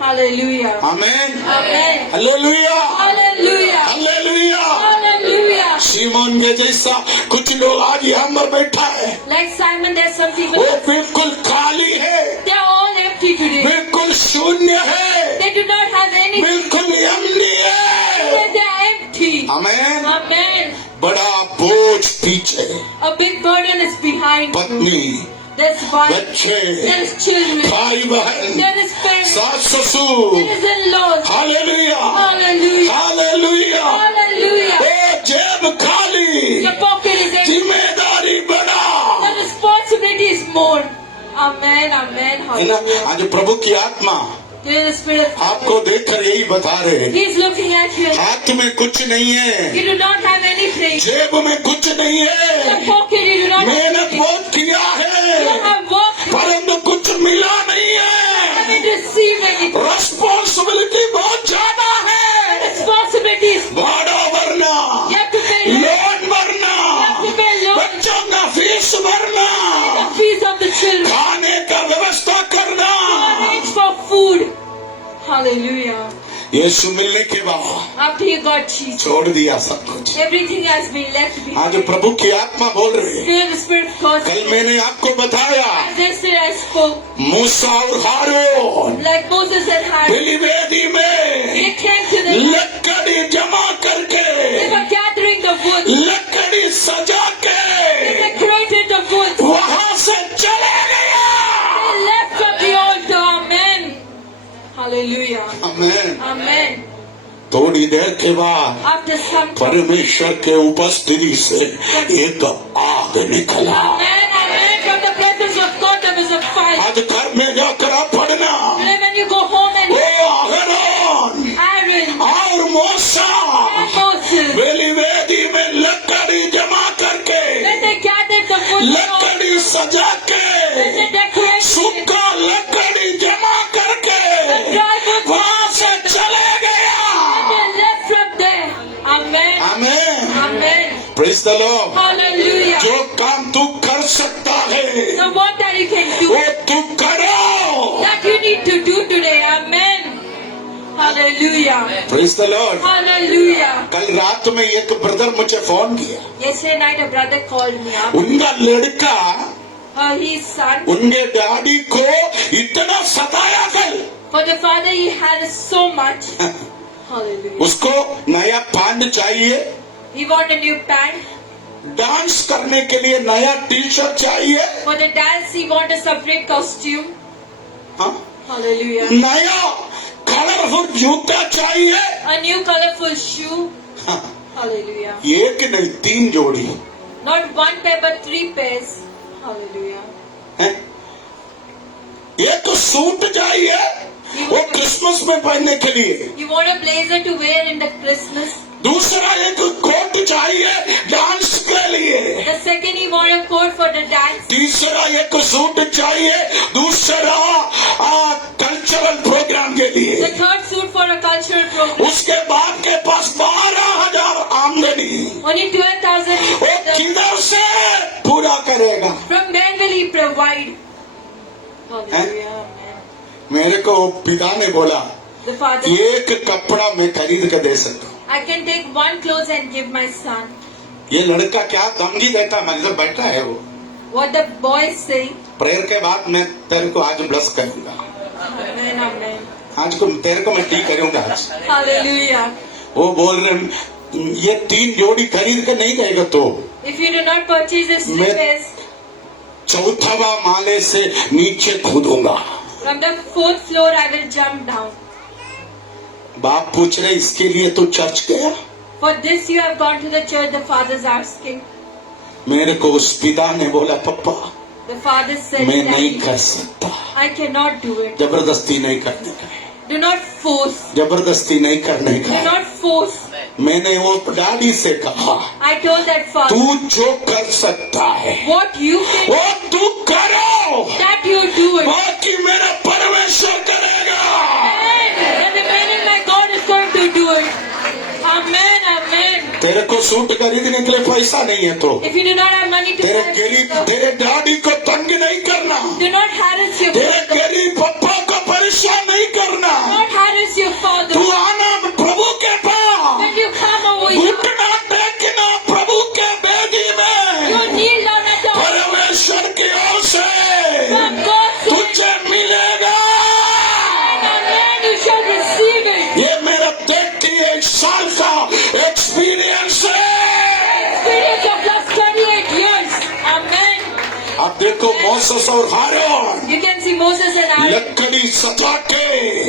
Hallelujah. आमीन. Amen. Hallelujah. Hallelujah. Hallelujah. Hallelujah. Simone के जैसा कुछ लोग आज यहाँ पर बैठा है, Like Simon, there's some people, वो बिल्कुल खाली है, they are all empty today. बिल्कुल शून्य है, They do not have anything. बिल्कुल अम्ली है। They are empty. Amen. Amen. बड़ा बोझ पीछे, A big burden is behind you. पत्नी, There's wife, बच्चे, there's children, भाई बहन, there is parents, सास ससुर, there is in-laws. Hallelujah, Hallelujah. Hallelujah. Hallelujah. ओ जेब खाली, Your pocket is empty. जिम्मेदारी बड़ा, The responsibility is more. Amen. Amen. है ना। Hallelujah. आज प्रभु की आत्मा There is the Spirit of God. आपको देखकर यही बता रहे हैं, He is looking at you. हाथ में कुछ नहीं है, You do not have anything. जेब में कुछ नहीं Your है, pocket, you do not have मेहनत anything. बहुत किया You है, have worked, परंतु कुछ मिला नहीं you है। haven't received anything. रिस्पॉन्सिबिलिटी बहुत ज्यादा है, Responsibility is भाड़ा भरना, you have to pay rent, loan भरना, you have to pay loan, बच्चों का फीस भरना, the fees of the children, खाने का व्यवस्था करना। arrange for food. Hallelujah. यीशु मिलने के बाद After you got Jesus, छोड़ दिया सब कुछ। everything has been left behind. आज प्रभु की आत्मा बोल रही है, Feel the Spirit of God. कल मैंने आपको बताया, Yesterday I spoke मूसा और हारून like Moses and Aaron. बलिवेदी में They came to the लकड़ी जमा करके, They were gathering the wood. लकड़ी सजा They के decorated the wood. वहां से चले गया। They left from the altar. Amen. Hallelujah. Amen. Amen. थोड़ी देर के बाद After some time. परमेश्वर के उपस्थिति से एक आग निकला। Amen. Amen. From the presence of God there was a fire. आज घर में जाकर आप पढ़ना, Today when you go home and वो आगरान Aaron और मूसा and Moses, बलिवेदी में लकड़ी जमा करके, when they gathered the wood, लकड़ी सजा when के, they decorated it, सूखा लकड़ी जमा करके dry wood, वहां से चले गया। they left from there. Amen. Amen. Amen. Praise the Lord. Hallelujah. जो काम तू कर सकता है The work that you can do, वो तू करो। that you need to do today. Amen. Hallelujah. Praise the Lord. Hallelujah. कल रात में एक ब्रदर मुझे फोन किया, Yesterday night a brother called me up. उनका लड़का His son, उनके डैडी को इतना सताया कल, for the father he had so much. Hallelujah. उसको नया पैंट चाहिए, He want a new pant. Dance करने के लिए नया टी शर्ट चाहिए, For the dance he want a separate costume. हाँ? Hallelujah. नया कलरफुल जूता चाहिए, A new colorful shoe. हाँ, Hallelujah. एक नहीं 3 जोड़ी Not one pair but 3 pairs. Hallelujah. है? एक तो सूट चाहिए वो क्रिसमस में पहनने के लिए, You want a blazer to wear in the Christmas. दूसरा एक कोट चाहिए डांस के लिए, The second he want a coat for the dance. तीसरा एक सूट चाहिए दूसरा कल्चरल प्रोग्राम के The लिए। third suit for a cultural program. उसके बाद के पास 12,000 आमदनी, Only 12,000 he वो said, किधर से पूरा करेगा? from where will he provide? Hallelujah. Amen. मेरे को पिता ने बोला The father, एक कपड़ा मैं खरीद कर दे सकता हूँ। I can take one clothes and give my son. ये लड़का क्या धमकी देता है, मतलब बैठा है वो। What the boys say. Prayer के बाद मैं तेरे को आज ब्लेस करूंगा, Amen. Amen. आज को तेरे को मैं टी करूंगा आज। Hallelujah. वो बोल रहे हैं, ये 3 जोड़ी खरीद कर नहीं देगा तो If you do not purchase the मैं- slippers, चौथावा माले से नीचे कूदूंगा। from the 4th floor I will jump down. बाप पूछ रहे इसके लिए तो चर्च गया? For this you have gone to the church, the father's asking. मेरे को उस पिता ने बोला पप्पा The father said, मैं नहीं "Daddy, कर सकता, I cannot do it. जबरदस्ती नहीं करने का है, Do not force. जबरदस्ती नहीं करने का Do है। not force." मैंने वो डैडी से कहा I told that father, तू जो कर सकता है what you can, वो तू करो, that you do it. बाकी मेरा परमेश्वर करेगा। And the remaining my God is going to do it. Amen. Amen. तेरे को सूट खरीदने के लिए पैसा नहीं है तो If you do not have money to तेरे buy, गरीब तेरे डैडी को तंग नहीं करना, do not harass your तेरे father. गरीब पप्पा को परेशान नहीं करना। Do not harass your father. तू आना प्रभु के पास, When you come over here, घुटना टेकना मोसेस और हारून You can see Moses and Aaron. लकड़ी सजा के,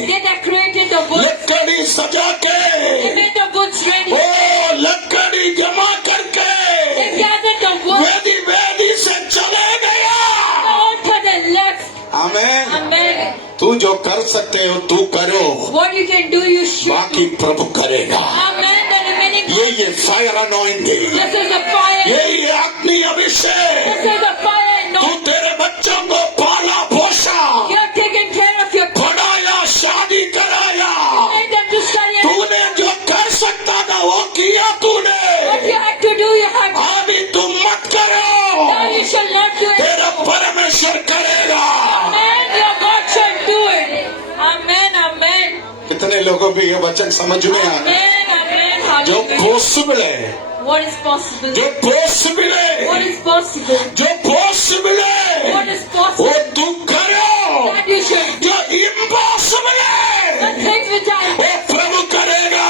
They decorated the woods. लकड़ी सजा They के, made the woods ready. ओ लकड़ी जमा करके They gathered the wood. वेदी से चले गया। The altar then left. Amen. Amen. तू जो कर सकते हो तू करो, What you can do, you should बाकी do. प्रभु करेगा। Amen. The remaining. ये fire anointing, This is the fire. ये अग्नि अभिषेक। This is the fire. तू No, तेरे बच्चों को पाला पोसा, you are taking care of your. पढ़ाया, शादी कराया, Made them to study. And तूने जो कर सकता था वो किया तूने। what you had to do, you had to. अभी तुम मत करो, Now you shall not do it. तेरा परमेश्वर करेगा। Amen. Your God shall do it. Amen. Amen. कितने लोगों को ये वचन समझ में आ रहा है? Amen. Amen. जो Hallelujah. पॉसिबल है, What is possible? जो पॉसिबल है, What is possible? जो पॉसिबल What है is वो possible? तू करो। That you should do. जो इम्पॉसिबल The है things which I वो प्रभु करेगा।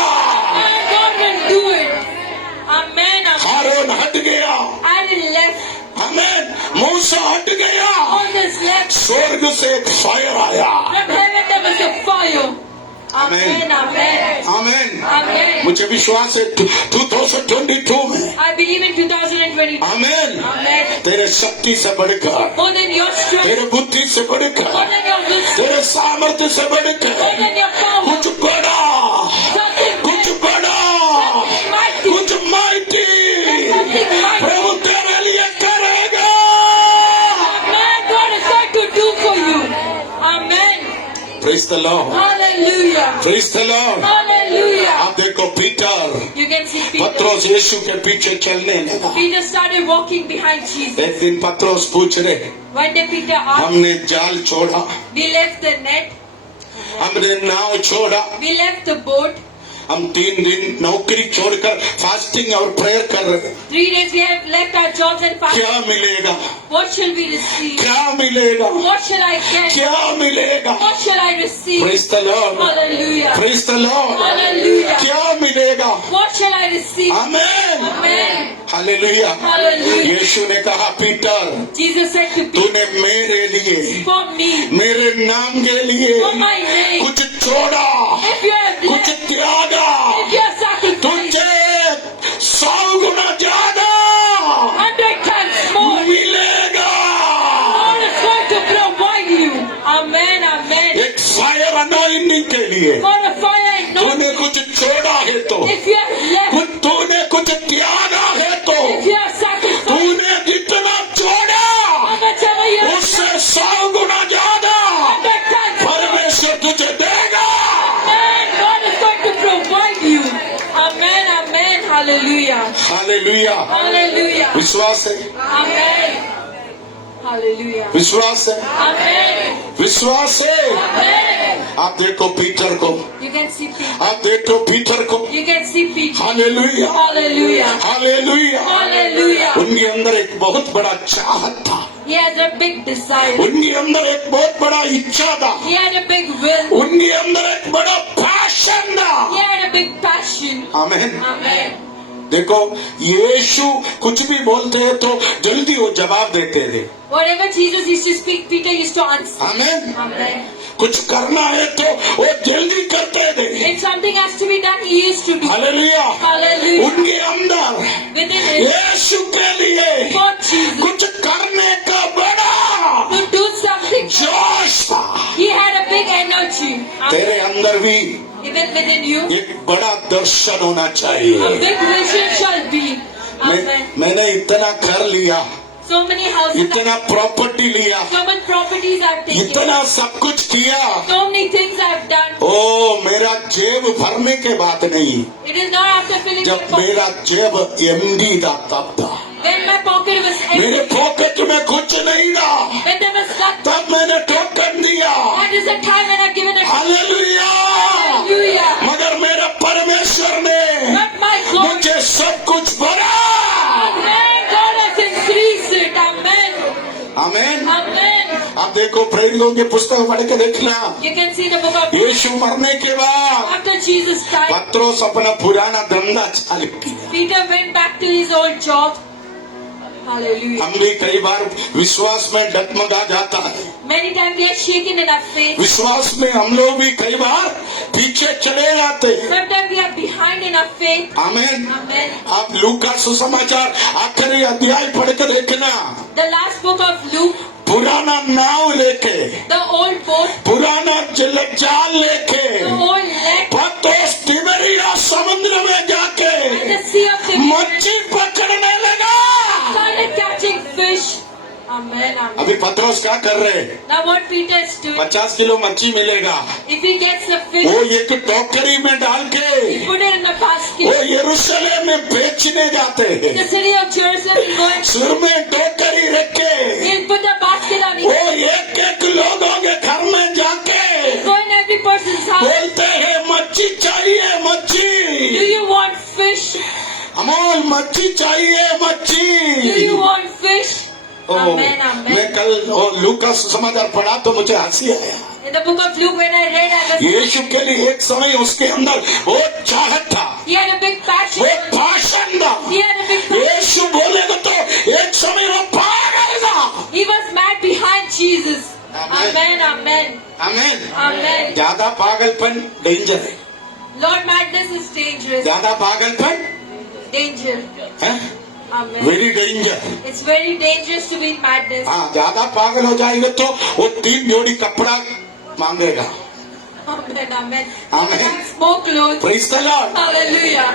and God will do it. Amen. Amen. हारून हट गया, Aaron left. आमेन। मूसा हट गया, Moses left. स्वर्ग से एक फायर आया। From heaven there was a fire. Amen. Amen. Amen. Amen. मुझे विश्वास है 2022 में, I believe in 2022. Amen, Amen. तेरे शक्ति से बढ़कर, More than your strength. तेरे बुद्धि से More बढ़कर, than your wisdom. तेरे सामर्थ्य से More बढ़कर than your power. कुछ बड़ा, Something कुछ big. बड़ा, Mighty. कुछ माइटी Something mighty. प्रभु तेरे लिए करेगा। Amen. God is going to do for you. Amen. Praise the Lord, Hallelujah. Praise the Lord. Hallelujah. आप देखो Peter, You can see Peter. पत्रोस यीशु के पीछे चलने लगा। Peter started walking behind Jesus. एक दिन पत्रोस पूछ रहे, One day Peter asked, हमने जाल छोड़ा, we left the net, हमने नाव छोड़ा, we left the boat. हम 3 दिन नौकरी छोड़कर फास्टिंग और प्रेयर कर रहे हैं। 3 days we have left our jobs and fasted. क्या मिलेगा? What shall we receive? क्या मिलेगा? What shall I get? क्या मिलेगा? What shall I receive? Praise the Lord, Hallelujah. Praise the Lord. Hallelujah. क्या मिलेगा? What shall I receive? Amen, Amen. Hallelujah. Hallelujah. यीशु ने कहा, Peter Jesus said to Peter, तूने मेरे लिए, for me, मेरे नाम के लिए for my name, कुछ छोड़ा, if you have कुछ left, त्यागा, if you have sacrificed तुझे 100 गुना ज्यादा 100 times more, मिलेगा। God is going to provide you. Amen. Amen. एक फायर अनॉइंटिंग के लिए For a fire and तूने no, कुछ छोड़ा है तो, if you have left, तूने कुछ त्यागा है तो, if you have sacrificed, तूने जितना छोड़ा how much ever you have उससे 100 गुना ज्यादा 100 times more, परमेश्वर तुझे देगा। Amen. God is going to provide you. Amen. Amen. Hallelujah. Hallelujah. Hallelujah. विश्वास है, Amen. Hallelujah. विश्वास है, Amen. विश्वास है। Amen. आप देखो पीटर को, You can see Peter. आप देखो पीटर को। You can see Peter. Hallelujah, Hallelujah. Hallelujah. Hallelujah. उनके अंदर एक बहुत बड़ा चाहत था, He has a big desire. उनके अंदर एक बहुत बड़ा इच्छा था, He had a big will. उनके अंदर एक बड़ा पैशन He था। had a big passion. Amen. Amen. देखो यीशु कुछ भी बोलते हैं तो जल्दी वो जवाब देते थे। Whatever Jesus used to speak, Peter used to answer. Amen. Amen. कुछ करना है तो वो जल्दी करते थे। If something has to be done, he used to do. Hallelujah. Hallelujah. उनके अंदर Within him, यीशु के लिए for Jesus कुछ करने का बड़ा to do something, जोश था। he had a big energy. तेरे अंदर भी Even within you, एक बड़ा दर्शन होना a चाहिए। big vision shall be. Amen. मैंने इतना कर लिया, So many houses, इतना प्रॉपर्टी लिया, so many properties I've taken, इतना सब कुछ किया। so many things I've done. ओ मेरा जेब भरने के बात नहीं, It is not after filling my जब pocket. मेरा जेब एमडी था तब था। When my pocket was मेरे empty, पॉकेट में कुछ नहीं था, when there was nothing, तब मैंने टोकन दिया। that is the time when I've given a hallelujah. hallelujah. मगर मेरा परमेश्वर ने But my God, मुझे सब कुछ भरा। amen, God has increased it. Amen. Amen. Amen. आप देखो प्रेरितों की पुस्तक पढ़ के देखना, You can see the book of यीशु मरने के बाद after Jesus died, पत्रोस अपना पुराना धंधा चालू किया। Peter went back to his old job. Hallelujah. हम भी कई बार विश्वास में डगमगा जाता है, Many times we are shaken in our faith. विश्वास में हम लोग भी कई बार पीछे चले जाते हैं। Sometimes we are behind in our faith. आमीन। Amen. आप लूका का सुसमाचार आखिरी अध्याय पढ़ के देखना। The last book of Luke, पुराना नाव लेके, the old boat, पुराना जाल लेके the old net, पतरोस तिबेरिया समुद्र में जाके and the sea of the मच्छी पकड़ने लगा। started catching fish. Amen. Amen. अभी पतरोस क्या कर रहे हैं? Now what Peter is doing, 50 kilo मच्छी मिलेगा, if he gets the fish, वो एक टोकरी में डाल के he put it in a वो basket. यरूशलेम में बेचने जाते The हैं। city of Jerusalem is going. सिर में टोकरी रख के He'll put the basket on वो his head. एक लोगों के घर में जाके Go in every person's house. बोलते हैं मच्छी चाहिए, Do मच्छी, you want fish? अमोल मच्छी चाहिए, Do you मच्छी। want fish? ओह, Amen. Amen. मैं कल लूका समाचार पढ़ा तो मुझे हंसी आया। In the book of Luke, when I read, I was, यीशु के लिए एक समय उसके अंदर वो चाहत था, he had a big passion. वो पाषण था। He had a big passion. यीशु बोलेगा तो एक समय वो पागल था। He was mad behind Jesus. Amen. Amen. Amen. आमीन। Amen. ज्यादा पागलपन डेंजर है, Lord, madness is dangerous. ज्यादा पागलपन Danger. है, Amen. Very danger. It's very dangerous to be in madness. हाँ, ज्यादा पागल हो जाएगा तो वो 3 जोड़ी कपड़ा मांगेगा। Amen. Amen. Amen. More clothes. Praise the Lord. Hallelujah.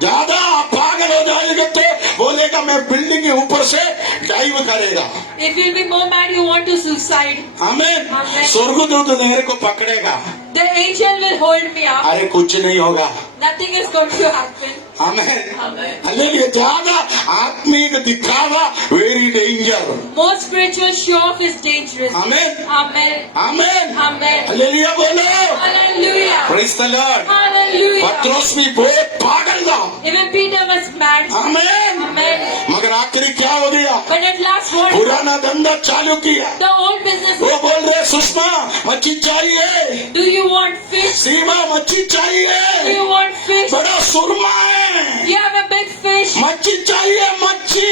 ज्यादा पागल हो जाएगा तो बोलेगा मैं बिल्डिंग के ऊपर से डाइव करेगा। If you'll be more mad, you want to suicide. आमीन। Amen. स्वर्गदूत मेरे को पकड़ेगा, The angel will hold me up. अरे कुछ नहीं होगा। Nothing is going to happen. आमीन। Amen. हालेलुया। ज्यादा आत्मिक दिखावा very danger. More spiritual show off is dangerous. आमीन। Amen. आमीन। Amen. हालेलुया बोलो। Hallelujah. Praise the Lord. Hallelujah. पतरस भी बहुत पागल था। Even Peter was mad. आमीन। Amen. मगर आखिरी क्या हो गया? But at last, what? पुराना धंधा चालू किया। The old business. वो बोल रहे सुषमा मच्छी चाहिए, Do you want fish? सीमा मच्छी Do चाहिए, you want fish? बड़ा सुरमा है, You have a big fish. मच्छी चाहिए, Do मच्छी।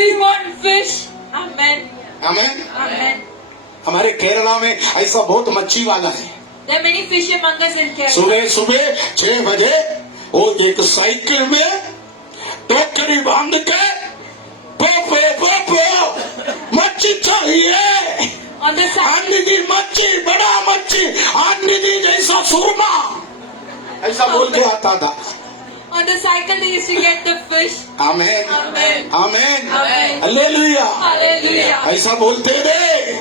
you want fish? Amen. आमीन। Amen. हमारे केरला में ऐसा बहुत मच्छी वाला है। There are many fishermongers in Kerala. सुबह सुबह 6 बजे वो एक साइकिल में टोकरी बांध के पो मच्छी चाहिए, On the side. आंधी मच्छी, बड़ा मच्छी, आंधी जैसा सुरमा, ऐसा बोल के आता था। On the cycle, they used to get the fish. आमीन। Amen. आमीन। Amen. हालेलुया। Hallelujah. ऐसा बोलते थे।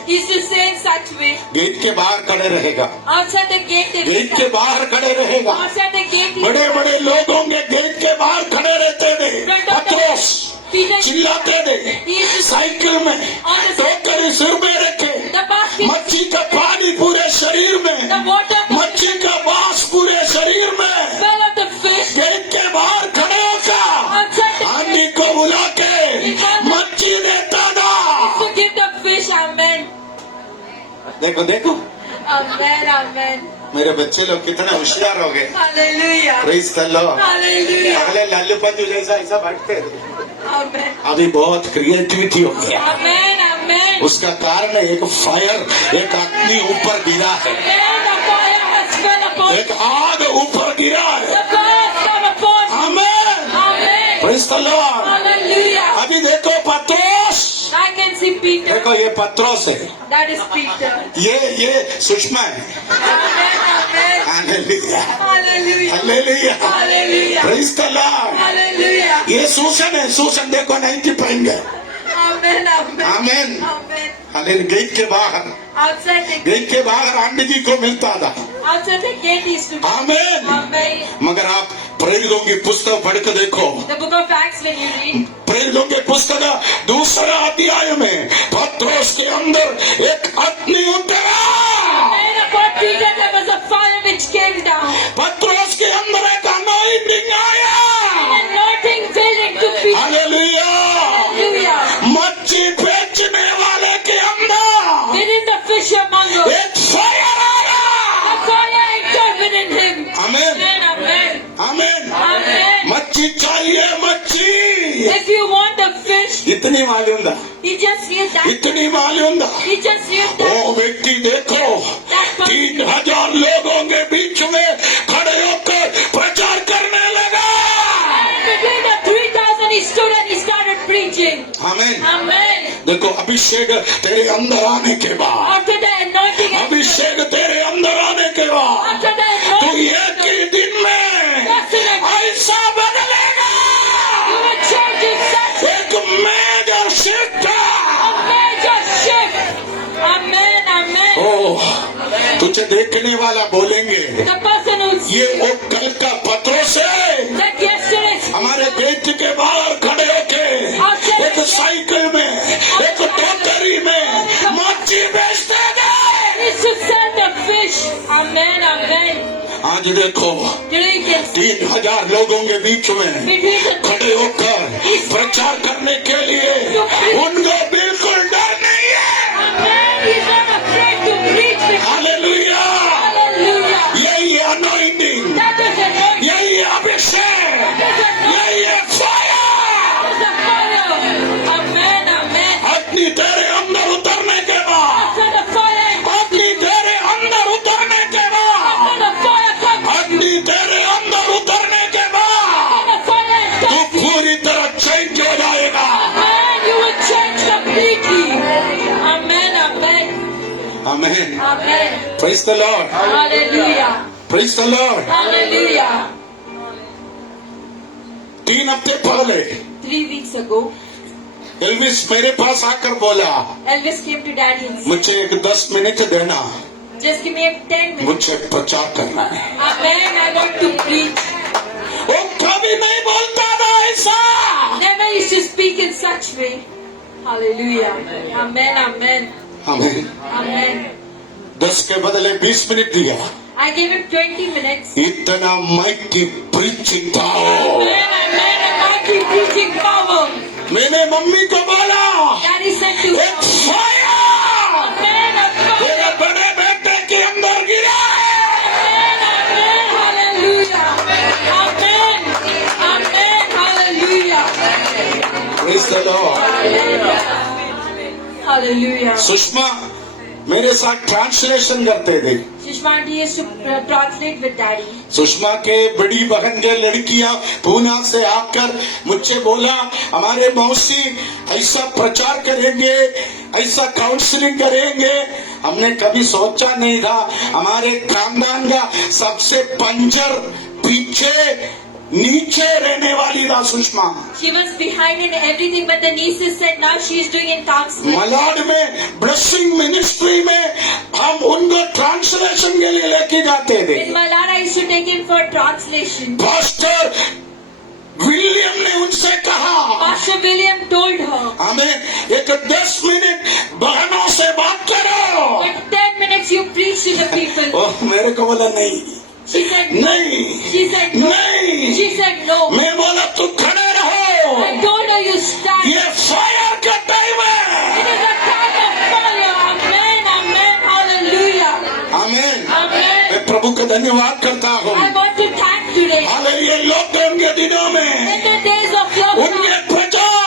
He used to say in such way. Gate के बाहर खड़े रहेगा, Outside the gate, they gate के बाहर खड़े रहेगा। outside the gate, he बड़े बड़े लोग होंगे गेट के बाहर खड़े रहते थे। पतरस Peter, चिल्लाते थे, he used to साइकिल में टोकरी सिर में रखे, the basket, मच्छी का पानी पूरे शरीर the में, water, मच्छी का बास पूरे शरीर में, smell of the fish. Gate के बाहर खड़े होकर Outside the आंधी को बुला के मच्छी देता था। to give the fish. Amen. देखो देखो Amen. Amen. मेरे बच्चे लोग कितने होशियार हो गए। Hallelujah. Praise the Lord. Hallelujah. पहले लालू पंजू जैसा ऐसा बैठते थे, Amen. अभी बहुत क्रिएटिविटी हो गया। Amen. Amen. उसका कारण एक फायर, एक अग्नि ऊपर गिरा है, Amen. The fire has fell upon. एक आग ऊपर गिरा है। The fire has come upon. आमीन। Amen. Praise the Lord. Hallelujah. अभी देखो पतरस, I can see Peter. देखो ये पतरस है, That is Peter. ये सुषमा है। Amen. Amen. Hallelujah. Hallelujah. Hallelujah. Hallelujah. Praise the Lord. Hallelujah. ये सूसन है, सूसन देखो नहीं की पहनेंगे। Amen. Amen. आमीन। Amen. हालेलुया। गेट के बाहर, Outside the गेट के बाहर आंटी जी को मिलता था। outside the gate is to. आमीन। Amen. मगर आप प्रेरितों की पुस्तक पढ़ के देखो, The book of Acts, when you read, प्रेरितों की पुस्तक दूसरा अध्याय में पतरस के अंदर एक अग्नि उतरा, and upon Peter there was a fire which came down. पतरस के अंदर एक अनॉइंटिंग आया। And anointing fell into Peter. Hallelujah. Hallelujah. मच्छी बेचने वाले के अंदर Within the fishermonger, एक फायर आया। the fire entered within him. आमीन। Amen. Amen. आमीन। Amen. मच्छी चाहिए, मच्छी। If you want the fish, इतनी मालूम था, He just knew that. इतनी मालूम था। He just knew that. वो व्यक्ति देखो 3000 लोगों के बीच में खड़े होकर प्रचार करने लगा। And between the 3,000 he stood and he started preaching. आमीन। Amen. देखो अभिषेक तेरे अंदर आने के बाद, After the anointing, अभिषेक तेरे अंदर आने के बाद after the तू anointing, एक ही दिन में ऐसा बदलेगा। you will change in such एक major shift. a major shift. Amen. Amen. Oh, तुझे देखने वाला बोलेंगे The person who ये वो कल का पत्रों से that yesterday हमारे गेट के बाहर खड़े होके एक साइकिल में, एक टोकरी में मच्छी बेचते गए। is to sell the fish. Amen. Amen. आज देखो Today you can see 3000 लोगों के बीच में between the खड़े होकर प्रचार करने के लिए उनको बिल्कुल डर नहीं है। Amen. He's not afraid to preach the hallelujah. Hallelujah. यही अनॉइंटिंग, That is anointing. यही अभिषेक, यही fire That is the fire. Amen. Amen. अग्नि तेरे अंदर उतरने के बाद, After the fire, अग्नि तेरे अंदर उतरने के बाद, after the fire comes, अग्नि तेरे अंदर उतरने के बाद after the fire तू comes, पूरी तरह चेंज हो जाएगा। Amen. You will change completely. Amen. Amen. आमीन। Amen. Praise the Lord, Hallelujah. Praise the Lord. Hallelujah. 3 हफ्ते पहले 3 weeks ago, एल्विस मेरे पास आकर बोला Elvis came to Daddy and said, मुझे एक 10 मिनट देना, just give me 10 minutes. मुझे प्रचार करना है। Amen. I want to preach. वो कभी नहीं बोलता था ऐसा। Never used to speak in such way. Hallelujah. Amen. Amen. आमीन। Amen. 10 के बदले 20 मिनट दिया। I gave him 20 minutes. इतना माइटी प्रीचिंग था। Amen. Amen. A mighty preaching power. मैंने मम्मी को बोला Daddy said to एक फायर Amen. A मेरे fire. बड़े बेटे के अंदर गिरा है। Amen. Amen. Hallelujah. Amen. Amen. Hallelujah. Praise the Lord. Hallelujah. Sushma मेरे साथ ट्रांसलेशन करते थे। Sushma aunty used to translate with Daddy. Sushma के बड़ी बहन के लड़कियां पूना से आकर मुझसे बोला हमारे मौसी ऐसा प्रचार करेंगे, ऐसा काउंसलिंग करेंगे। हमने कभी सोचा नहीं था। हमारे खानदान का सबसे पंजर पीछे नीचे रहने वाली था Sushma. She was behind in everything, but the nieces said now she is doing in counseling. Malad में ब्लेसिंग मिनिस्ट्री में हम उनको ट्रांसलेशन के लिए लेके जाते थे। In Malad, I used to take him for translation. Pastor William ने उनसे कहा Pastor William told her, हमें एक 10 मिनट बहनों से बात करो। in 10 minutes you preach to the people. ओह, मेरे को बोला नहीं She said no. नहीं She said no. नहीं। She said no. मैं बोला तू खड़े रहो, I told her you stand. ये फायर का टाइम It है। is a time of fire. Amen. Amen. Hallelujah. आमीन। Amen. मैं प्रभु का धन्यवाद करता हूँ। I want to thank today. Hallelujah. Lockdown के दिनों में In the days of lockdown, उनके प्रचार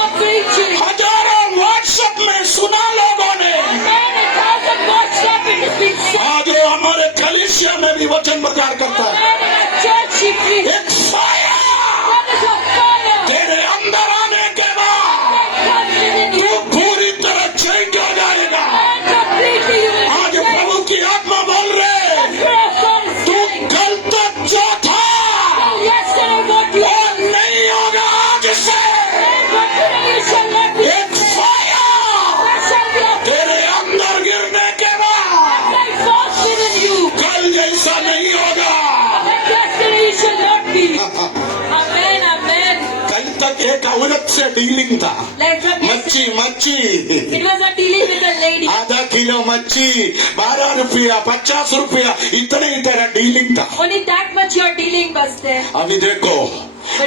of preaching, हजारों व्हाट्सएप में सुना लोगों ने। Amen. 1,000 WhatsApp it has been sent. आज वो हमारे कलीसिया में भी वचन प्रचार करता है। Amen. In a church she preached. एक fire That is a fire तेरे अंदर आने के बाद that comes within तू you. पूरी तरह चेंज हो जाएगा। And completely you will आज change. प्रभु की आत्मा बोल रहे The Spirit of God is तू saying, कल तक जो था yesterday what you वो did, नहीं होगा आज से। and what today you shall not be. एक fire There shall be a तेरे अंदर गिरने के बाद light falls within you. कल जैसा नहीं होगा। And yesterday you shall not be. Amen. Amen. कल तक एक औरत से डीलिंग था। Like from yesterday, मच्छी मच्छी it was a dealing with a lady. आधा किलो मच्छी 12 रुपया 50 रुपया इतने ही तरह डीलिंग था। Only that much your dealing was there. अभी देखो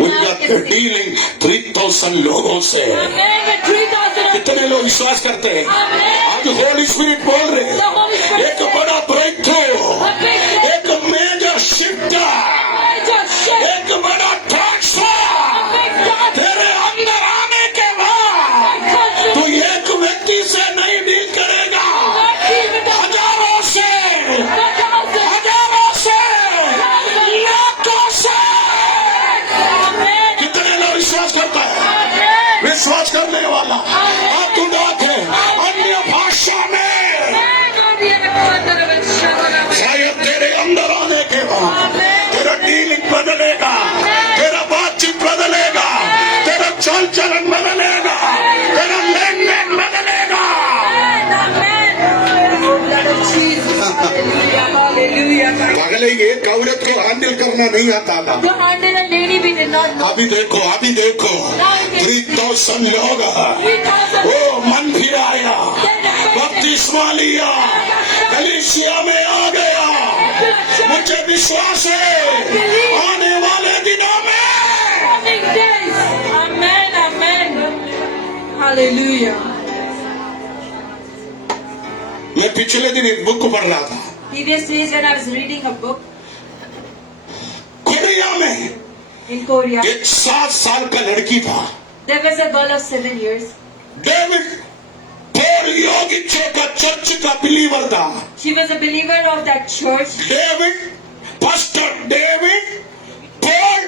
उनका डीलिंग 3000 लोगों से। Amen. With 3,000 कितने लोग विश्वास करते हैं? Amen. आज होली स्पिरिट बोल रहे The हैं Holy Spirit एक said, बड़ा breakthrough, a big step, एक मेजर शिफ्ट, major shift, एक बड़ा ट्रांसफर a big touch. तेरे अंदर आने के बाद पहले एक औरत को हैंडल करना नहीं आता था, To handle a lady we did not know. अभी देखो 3000 लोग हैं। 3,000. ओ मन फिर आया, बपतिस्मा लिया, कलीसिया में आ गया। मुझे विश्वास है आने वाले दिनों में Coming days. Amen. Amen. Hallelujah. मैं पिछले दिन एक बुक पढ़ रहा था, Previous days when I was reading a book Korea में in Korea, एक 7 साल का लड़की था, there was a girl of 7 years. David Paul योगिचो का चर्च का बिलीवर था। She was a believer of that church. David, pastor David Paul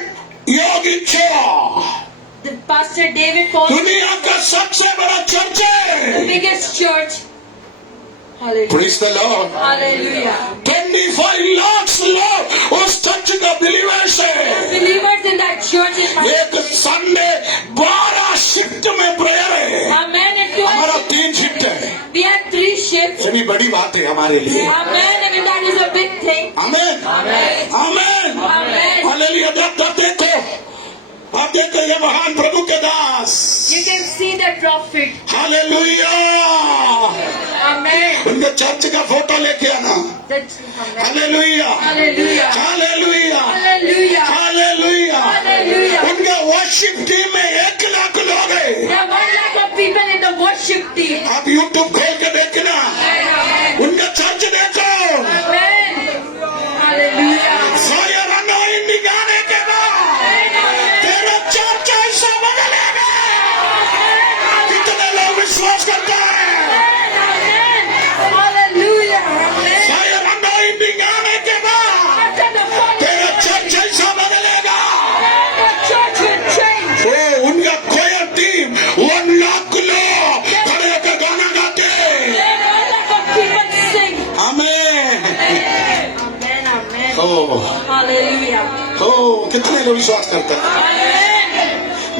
योगिचो The pastor David Paul, दुनिया का सबसे बड़ा चर्च the है। biggest church. Hallelujah. Praise the Lord. Hallelujah. 25 lakh लोग उस चर्च का बिलीवर्स है। Believers in that church in my एक संडे 12 शिफ्ट में प्रेयर है। Amen. And to हमारा us, 3 शिफ्ट है। we had 3 shifts. ये भी बड़ी बात है हमारे लिए। Amen. I mean that is a big thing. Amen, amen, Amen. Hallelujah. देखो, आप देखो ये महान प्रभु के दास, You can see the prophet. Hallelujah. Amen. उनके चर्च का फोटो लेके आना। Amen. Hallelujah, Hallelujah. Hallelujah, Hallelujah. Hallelujah. Hallelujah. उनके वर्शिप टीम में 1 लाख लोग हैं। There are 1 lakh of people in the worship team. आप यूट्यूब खोल के देखना, Amen. उनका चर्च देखो। Amen. Hallelujah. फायर अनॉइंटिंग गाने के बाद तेरा चर्च ऐसा बदलेगा। कितने लोग विश्वास करते हैं? Amen. Hallelujah. Amen. Fire anointing गाने के बाद After the fall, तेरा चर्च ऐसा बदलेगा। the church will change. ओ उनका खोया टीम 1 लाख लोग खड़े होकर गाना गाते। There are 1 lakh of people sing. Amen. Amen. Amen. O Hallelujah. कितने लोग विश्वास करते हैं? Amen.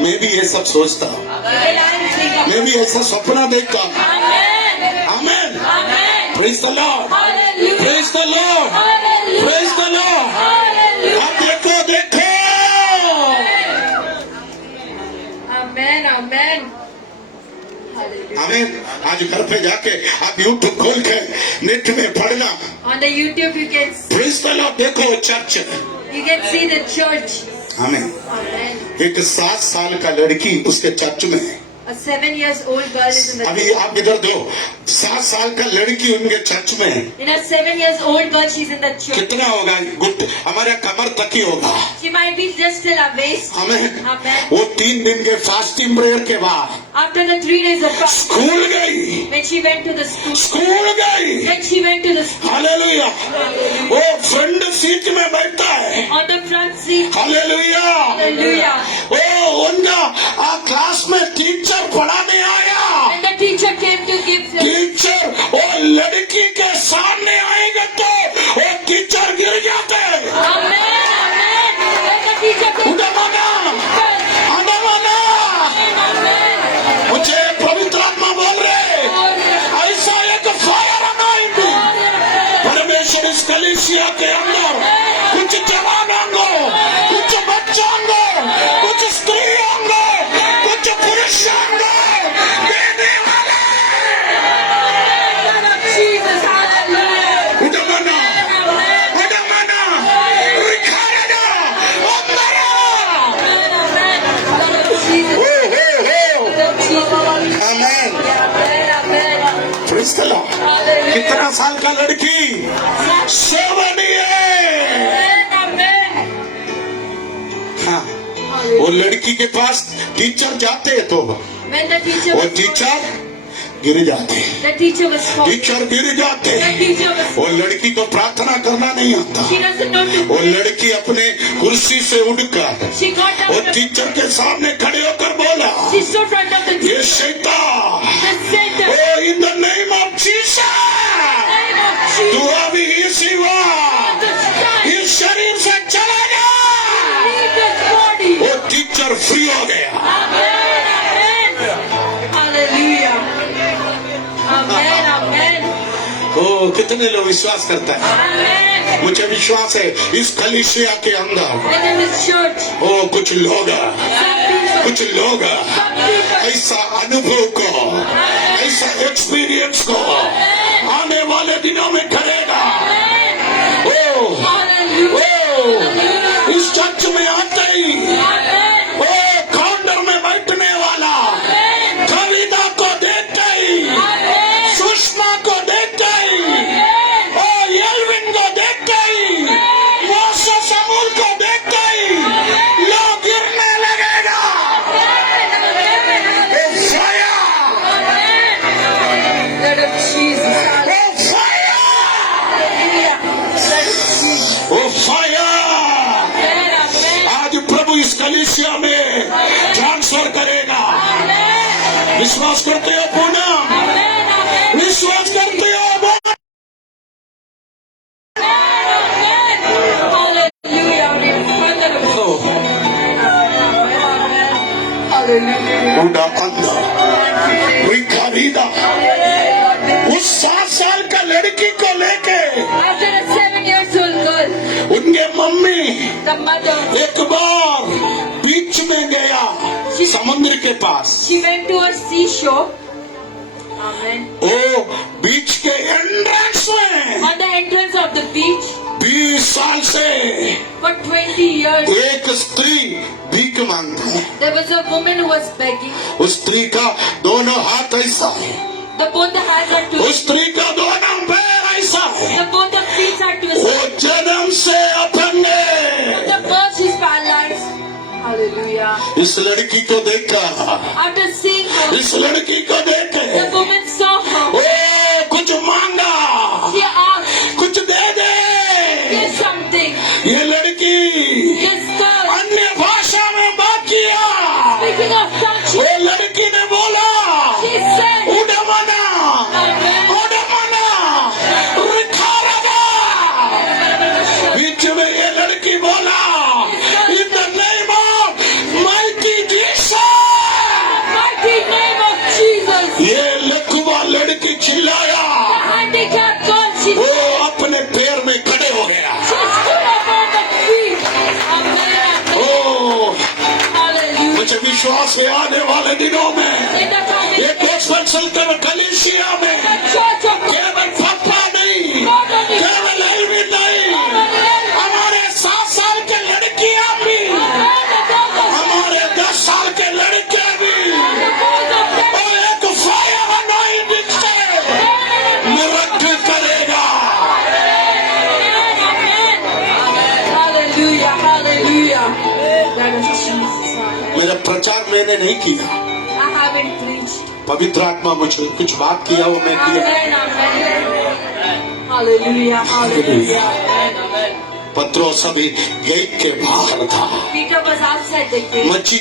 मैं भी ये सब सोचता हूँ, Even I think of मैं भी ऐसा सपना देखता हूँ। Amen. Amen. Amen. Praise the Lord, Hallelujah. Praise the Lord, Hallelujah. Praise the Lord. Hallelujah. आप देखो। Amen. Amen. Hallelujah. आमेन। आज घर पे जाके आप यूट्यूब खोल के नेट में पढ़ना। On the YouTube you can praise the Lord. देखो church. see the church. Amen. Amen. एक 7 साल का लड़की उसके चर्च में है। A 7 years old girl is in the अभी आप इधर दो, 7 साल का लड़की उनके चर्च में है। in a 7 years old girl, she's in the church. कितना होगा? गुट हमारे कमर तक ही होगा। She might be just till her waist. Amen. Amen. वो 3 दिन के फास्टिंग प्रेयर के बाद After the 3 days of fast, school गई, when she went to the school, school गई। then she went to the school. Hallelujah. वो front seat में बैठता है। On the front seat. Hallelujah. Hallelujah. वो उनका क्लास में टीचर पढ़ाने आया। When the teacher came to give teacher वो लड़की के सामने आएंगे तो वो टीचर गिर जाते हैं। Amen. Amen. When the teacher came to उड़माना, उड़माना। Amen. मुझे पवित्र आत्मा बोल रहे, ऐसा एक फायर अनॉइंटिंग परमेश्वर इस कलीसिया के अंदर कुछ जवानों को, कुछ बच्चों को, कुछ स्त्रियों को, कुछ पुरुषों को देने वाला है। Jesus. Hallelujah. उड़माना, Amen. उड़माना, रिखाएगा, उड़माना। Amen. Amen. Blood of Jesus. हो, हो, हो। Blood of Jesus. Amen. Amen. Amen. Praise the Lord. Hallelujah. कितना साल का लड़की? 7 years। Amen. Amen. हाँ, वो लड़की के पास टीचर जाते हैं तो When the teacher वो was टीचर गिर जाते, the teacher was called. Teacher गिर जाते। The teacher was वो लड़की को प्रार्थना करना नहीं आता। She doesn't know to वो लड़की अपने कुर्सी से उठकर She got वो down. टीचर के सामने खड़े होकर बोला, She stood in front of the ये teacher. शैतान, The Satan. Oh in the name of Jesus, Name of तू Jesus. अभी इसी वक्त The Son. इस शरीर से चला जा। Leave this body. वो टीचर फ्री हो गया। Amen. Amen. Hallelujah. Amen. Amen. ओ कितने लोग विश्वास करता है? Amen. मुझे विश्वास है इस कलीसिया के अंदर And in this church, ओ कुछ लोग some people, ऐसा अनुभव को, ऐसा एक्सपीरियंस को आने वाले दिनों में करेगा। ओ hallelujah. इस चर्च में आते ही Amen. ओ काउंटर में बैठने वाला कविता को देखते ही, Amen. सुषमा को देखते ही, ओ येलविन को देखते ही, मोसे समूल को देखते ही लोग गिरने लगेगा। Blood of Jesus. Oh fire! Amen. Amen. आज प्रभु इस कलीसिया में ट्रांसफर करेगा। विश्वास करते हो पूनम? Amen. Amen. विश्वास करते हो? बूढ़ा अंधा कोई खरीदा उस 7 साल का लड़की को लेके After a 7-year-old girl, उनके मम्मी the mother, एक बार बीच में गया समुद्र के पास। she went to a seashore. Amen. ओ बीच के एंट्रेंस में On the entrance of the beach, 20 साल से for 20 years, एक स्त्री भीख मांगती है। there was a woman who was begging. उस स्त्री का दोनों हाथ ऐसा है, Both the hands are उस twisted. स्त्री का दोनों पैर ऐसा है, Both the feet are वो twisted. जन्म से अपंग है। The birth she's paralyzed. Hallelujah. इस लड़की को देखा, After seeing her, इस लड़की को देखे the woman saw her. ओ कुछ मांगा, She asked, कुछ दे दे। "Give something." ये लड़की This girl, अन्य भाषा में बात किया। speaking of tongues, वो लड़की ने बोला she said, उड़मना Amen. उड़मना रिखारगा। बीच में ये लड़की बोला इन the name of mighty Jesus. Mighty name of Jesus. ये लकवा लड़की चिल्लाया, The handicapped girl, she वो अपने पैर में खड़े हो गया। stood up on the feet. Amen. O Hallelujah. मुझे विश्वास है आने वाले दिनों में In the coming ये गोस्पेल चलते हुए कलीसिया में church of God, केवल पप्पा नहीं, केवल एलवी नहीं, हमारे 7 साल के लड़कियां भी, हमारे 10 साल के लड़के भी और एक फायर अनॉइंटिंग से मिरेकल करेगा। Hallelujah, hallelujah. That is Jesus. मेरा प्रचार मैंने नहीं किया, I haven't preached. पवित्र आत्मा मुझे कुछ बात किया वो मैं किया। Amen, amen. Hallelujah, hallelujah. पत्रोस अभी गेट के बाहर था, Peter was outside the gate. मच्छी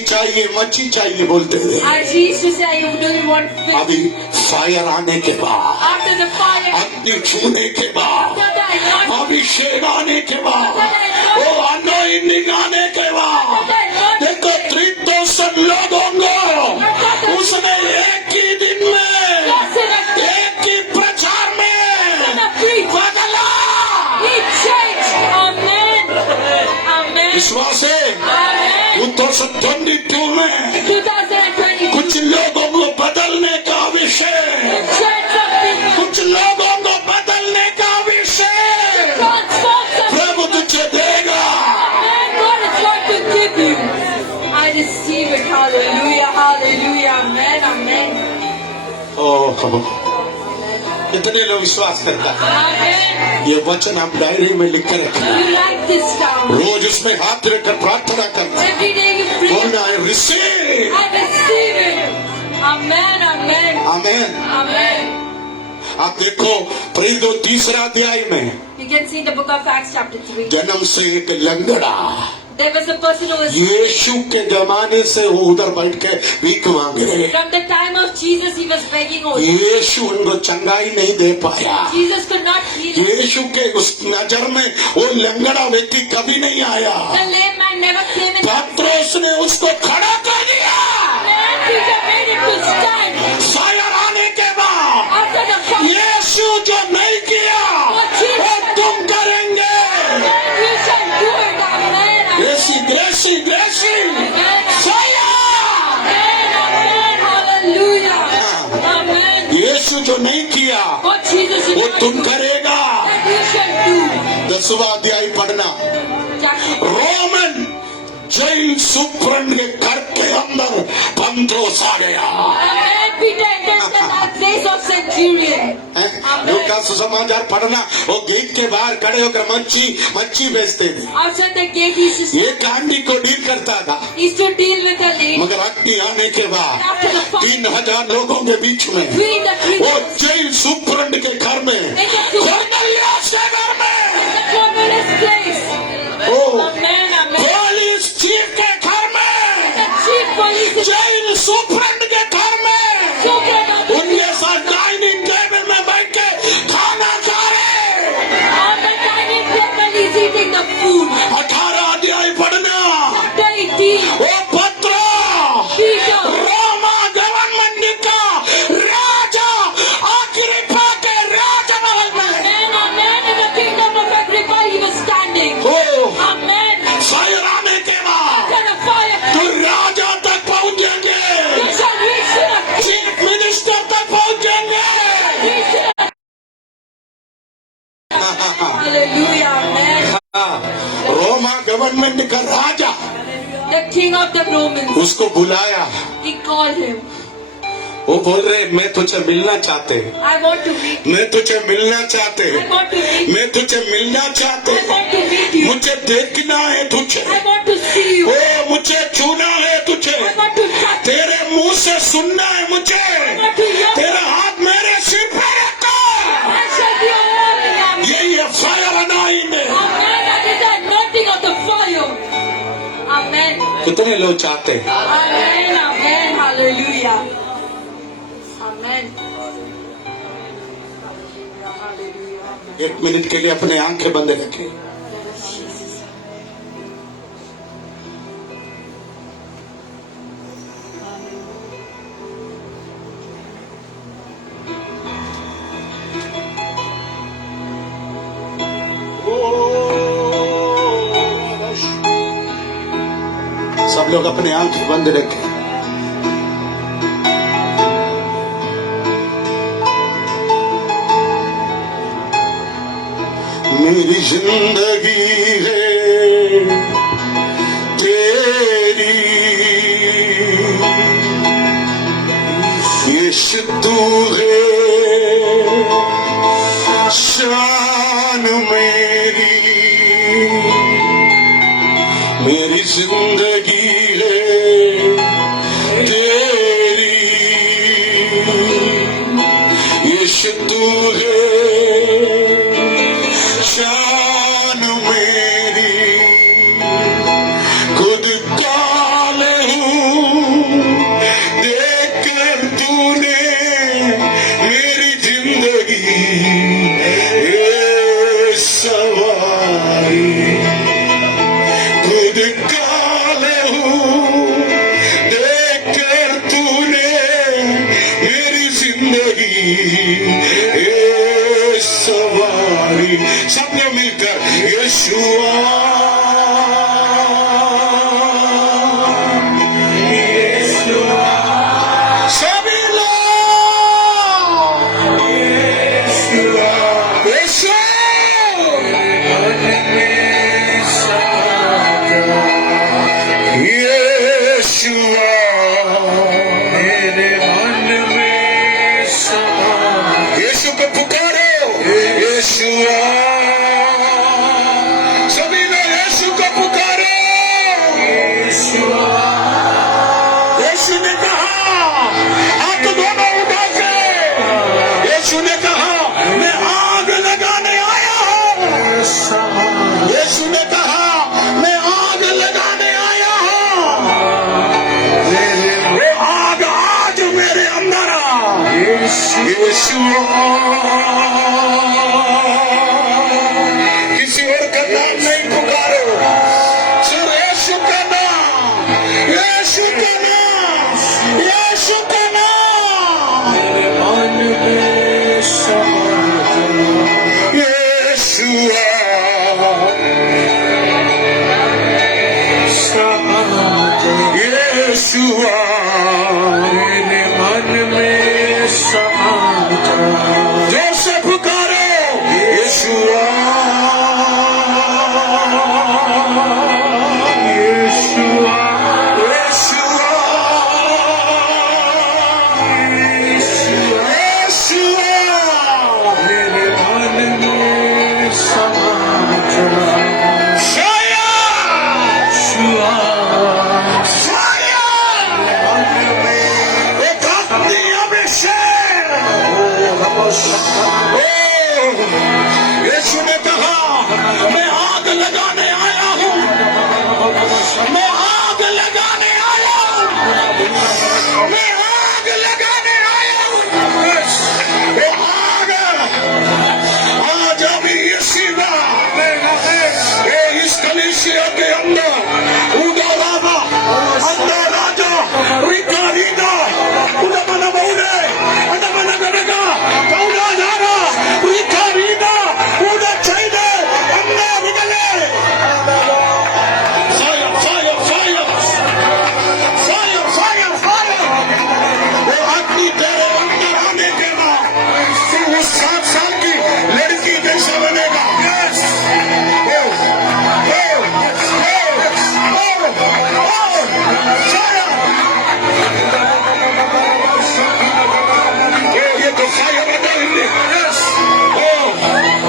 चाहिए बोलते थे। As he used to say, do you want fish? अभी फायर आने के बाद, After the fire, अग्नि छूने के बाद, after the anointing, अभिषेक आने के बाद, वो अनॉइंटिंग आने के बाद, देखो 3,000 लोग होंगे उसने एक ही दिन में, एक ही प्रचार में बदला। he changed. Amen. Amen. विश्वास है Amen. 2022 में 2020, कुछ लोगों को बदलने का विषय, change something. कुछ लोगों को बदलने का विषय Transform something. प्रभु तुझे देगा। And God is going to give you. I receive it. Hallelujah. Hallelujah. Amen. Amen. ओह कितने लोग विश्वास करता है? Amen. ये वचन आप डायरी में लिख कर रखें, You write this down. रोज उसमें हाथ रखकर प्रार्थना करना, Every day you pray. बोलना है receive. I receive it. Amen. Amen. Amen. Amen. आप देखो प्रेरित 3 अध्याय में You can see in the book of Acts chapter 3. जन्म से एक लंगड़ा There was a person who was यीशु के जमाने से वो उधर बैठ के भीख मांग रहे। from the time of Jesus he was begging over. यीशु उनको चंगाई नहीं दे पाया। Jesus could not heal him. यीशु के उस नजर में वो लंगड़ा व्यक्ति कभी नहीं आया। The lame man never came in. पत्रोस ने उसको खड़ा कर दिया। And Peter made him to stand. Fire आने के बाद After the fire, यीशु जो नहीं किया यीशु जो नहीं किया what Jesus did वो not तुम do, करेगा। that you shall do. 10वां अध्याय पढ़ना। Chapter रोमन जेल सुप्रण के घर के अंदर पंतोस आ गया। Amen. Peter entered the place of centurion. लूका सुसमाचार पढ़ना, वो गेट के बाहर खड़े होकर मच्छी बेचते थे। Outside the gate, he used to, ये कांडी को डील करता था, he used to deal with the lady. मगर अग्नि आने के बाद After the fire, 3000 लोगों के बीच में between the three वो in जेल सुप्रण के घर में, कोर्नेलियस के घर में, the Cornelius place. O Amen, amen. Police chief के घर में, The chief police is jail सुप्रण के घर में, so proud of you. उनके साथ डाइनिंग टेबल में बैठ के खाना खा रहे। On the dining table, he's eating the food. 18 अध्याय पढ़ना, Chapter 18, वो पत्र Peter, रोमा गवर्नमेंट का राजा अग्रिप्पा के राजमहल में, amen, amen. In the kingdom of Agrippa, he was standing. Oh Amen. Fire आने के बाद After the fire, तो राजा तक पहुंचेंगे, you shall reach to the chief minister तक पहुंचेंगे। reach to the Hallelujah, amen. Roma government का राजा The king of the Romans, उसको बुलाया, he called him. वो बोल रहे मैं तुझे मिलना चाहते, I want to meet you. मैं तुझे मिलना चाहते, I want to meet you. मैं तुझे मिलना चाहते, I want to meet you. मुझे देखना है तुझे, I want to see you. ओ मुझे छूना है तुझे, I want to touch you. तेरे मुंह से सुनना है मुझे, I want to hear you. तेरा हाथ मेरे सिर पे रखो। I shall be all in your ये फायर अनाइंग है। Amen. That is the anointing of the fire. Amen. कितने लोग चाहते हैं? Amen. Amen. Hallelujah. Amen. 1 minute के लिए अपने आंखें बंद रखें। सब लोग अपने आंखें बंद रखें। मेरी जिंदगी है तेरी, यीशु तू है शान मेरी, मेरी जिंदगी है तेरी, यीशु तू है शान मेरी, खुद काले हूँ देखकर तूने मेरी जिंदगी ये सवारी, खुद काले हूँ देखकर तूने मेरी जिंदगी ये सवारी। सबने मिलकर यीशुआ सभी लोग यीशु यीशुआ यीशु को पुकारो, यीशुआ सभी लोग यीशु को पुकारो। यीशु ने कहा हाथ दोनों उठा के, यीशु ने कहा मैं आग लगाने आया हूँ, यीशु ने कहा मैं आग लगाने आया हूँ, वो आग आज मेरे अंदर आ। यीशु किसी और का नाम नहीं पुकारो, सिर्फ यीशु का नाम, यीशु का नाम, यीशु का नाम। यीशुआ यीशुआ मेरे मन में समा यीशुआ यीशुआ यीशुआ यीशुआ मेरे मन में समा जा यीशुआ एक आत्मी अभिषेक यीशु ने कहा मैं आग लगाने आया हूँ मैं आग लगाने आया हूँ मैं आग लगाने आया हूँ वो आग आज अभी इसी इस कलीसिया के अंदर उदा रामा अंदर राजा रिका रीना उदा मना मौने उदा मना गरगा पौना जारा रिका रीना उदा चाहिए अंदर निकले fire fire fire fire fire fire वो आदमी तेरे अंदर आने के बाद तू उस 7 साल की लड़की जैसा बनेगा यस ये तो फायर आता है यस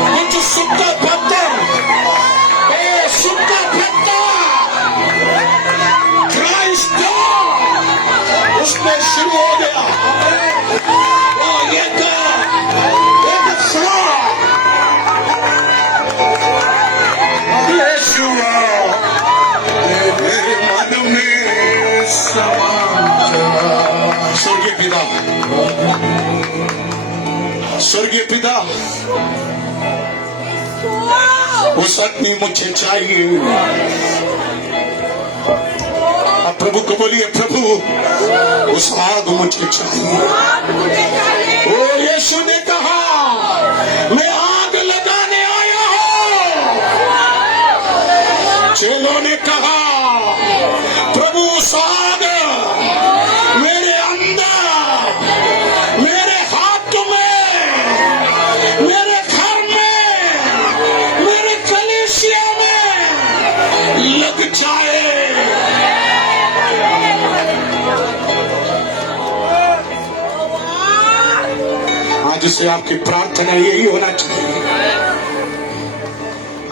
कुछ सुट्टा पत्थर सुट्टा पत्थर क्राइस्ट उसमें शुरू हो गया एक यीशुआ मेरे मन में समा जा स्वर्गीय पिता स्वर्गीय पिता उस आदमी मुझे चाहिए अब प्रभु को बोलिए प्रभु उस आग मुझे चाहिए ओ यीशु ने कहा मैं आग लगाने आया हूँ चेलों ने कहा प्रभु उस आग मेरे अंदर मेरे हाथ में मेरे घर में मेरे कलीसिया में लग जाए आज से आपकी प्रार्थना यही होना चाहिए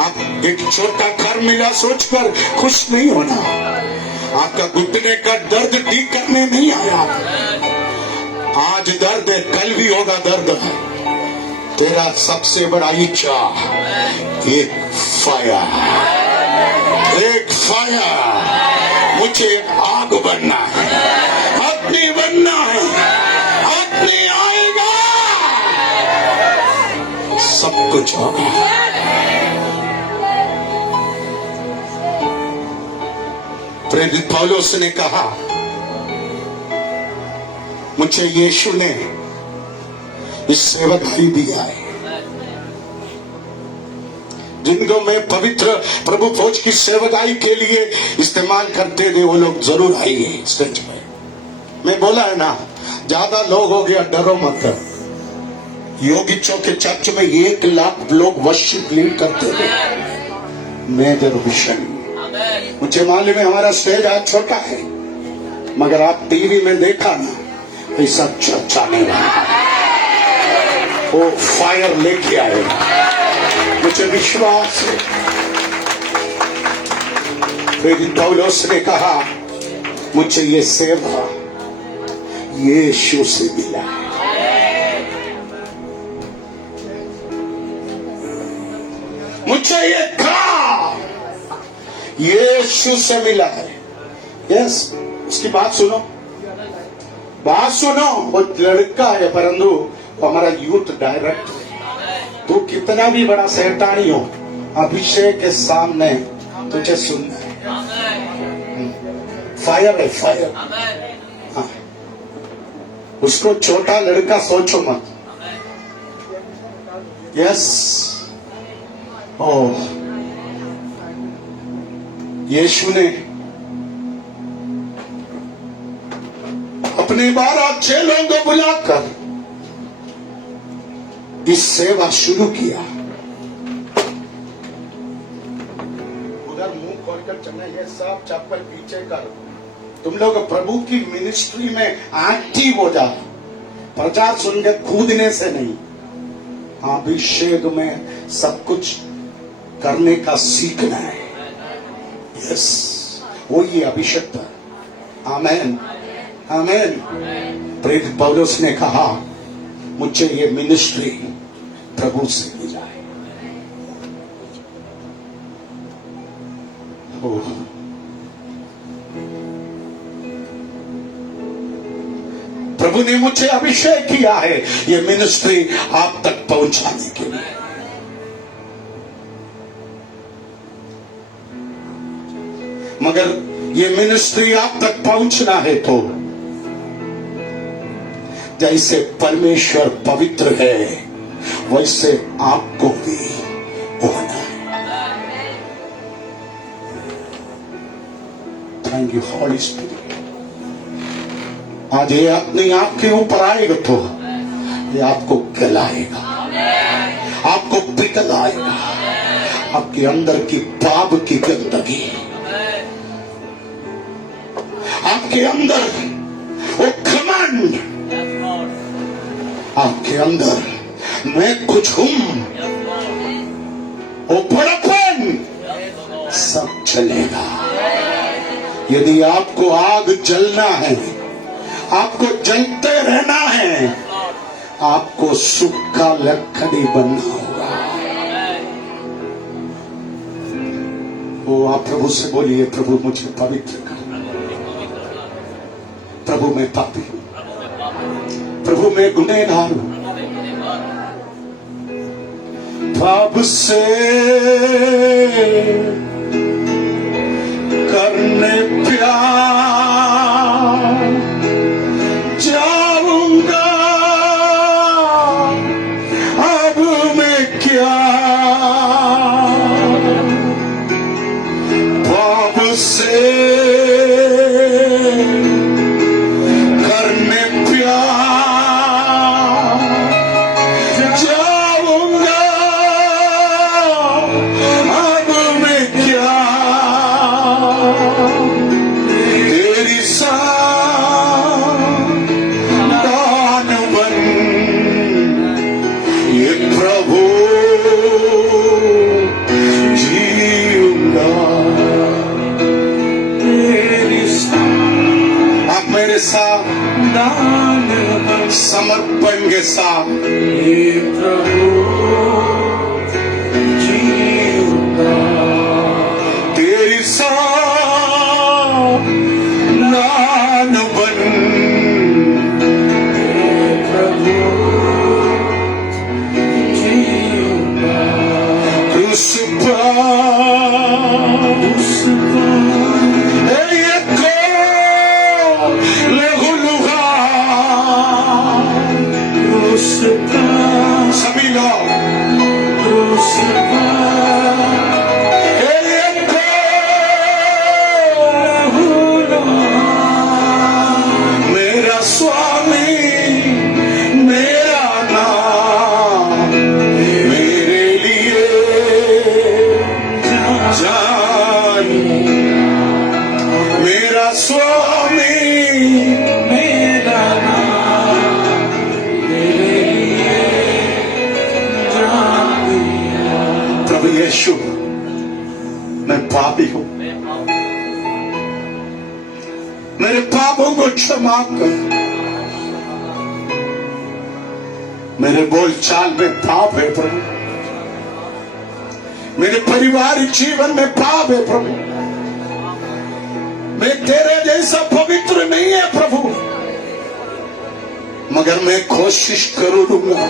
आप एक छोटा घर मिला सोचकर खुश नहीं होना आपका घुटने का दर्द ठीक करने नहीं आया आज दर्द है कल भी होगा दर्द तेरा सबसे बड़ा इच्छा एक फायर मुझे एक आग बनना है अग्नि बनना है अग्नि आएगा सब कुछ होगा प्रेरित पौलुस ने कहा मुझे यीशु ने इस सेवकाई दिया है जिनको मैं पवित्र प्रभु फौज की सेवकाई के लिए इस्तेमाल करते थे वो लोग जरूर आएंगे स्टेज पे मैं बोला है ना ज्यादा लोग हो गया डरो मत योगी चौक के चर्च में 1 लाख लोग वर्शिप लीड करते थे मेजर विशन मुझे मालूम है हमारा स्टेज आज छोटा है मगर आप टीवी में देखा ना ऐसा चर्च आने वाला वो फायर लेके आएगा मुझे विश्वास है प्रेरित पौलुस ने कहा मुझे ये सेवा यीशु से मिला है मुझे ये काम यीशु से मिला है यस उसकी बात सुनो वो लड़का है परंतु हमारा यूथ डायरेक्टर तू कितना भी बड़ा शैतानी हो अभिषेक के सामने तुझे सुनना है फायर है फायर हाँ। उसको छोटा लड़का सोचो मत यस ओह यीशु ने अपने 12 चेलों को बुलाकर इस सेवा शुरू किया सब चप्पल पीछे कर। तुम लोग प्रभु की मिनिस्ट्री में एक्टिव हो जाओ। प्रचार सुन के कूदने से नहीं, अभिषेक में सब कुछ करने का सीखना है। यस, वो ये अभिषेक पर। आमेन, आमेन। प्रेरित पौलुस ने कहा, मुझे ये मिनिस्ट्री प्रभु से मिला है। प्रभु ने मुझे अभिषेक किया है ये मिनिस्ट्री आप तक पहुंचाने के लिए। मगर ये मिनिस्ट्री आप तक पहुंचना है तो जैसे परमेश्वर पवित्र है वैसे आपको भी होना है। Thank you Holy Spirit. आज ये अपने आप के ऊपर आएगा तो ये आपको गलाएगा, आपको पिघलाएगा। आपके अंदर की पाप की गंदगी, आपके अंदर वो घमंड, आपके अंदर मैं कुछ हूं वो बड़प्पन सब चलेगा। यदि आपको आग जलना है, आपको जलते रहना है, आपको सूखा लकड़ी बनना होगा। वो आप प्रभु से बोलिए, प्रभु मुझे पवित्र कर। प्रभु मैं पापी हूं, प्रभु मैं गुनहगार हूं। पाप से करने प्यार जाऊंगा, अब मैं क्या पाप से करने प्यार जाऊंगा, अब मैं क्या तेरी दान बन ये प्रभु जीऊंगा तेरी। आप मेरे साथ दान समर्पण के साथ ये प्रभु जीऊंगा तेरी दान बन प्रभु जीऊंगा। क्रूस पर लहू लुहा, क्रूस पर सभी लोग क्रूस मेरा स्वामी मेरा नाम मेरे लिए जान, मेरा स्वामी मेरा नाम मेरे लिए जान। प्रभु यीशु, मैं पापी हूं, मेरे पापों को क्षमा कर। मेरे बोलचाल में पाप है प्रभु, मेरे पारिवारिक जीवन में पाप है प्रभु। मैं तेरे जैसा पवित्र नहीं है प्रभु, मगर मैं कोशिश करूंगा,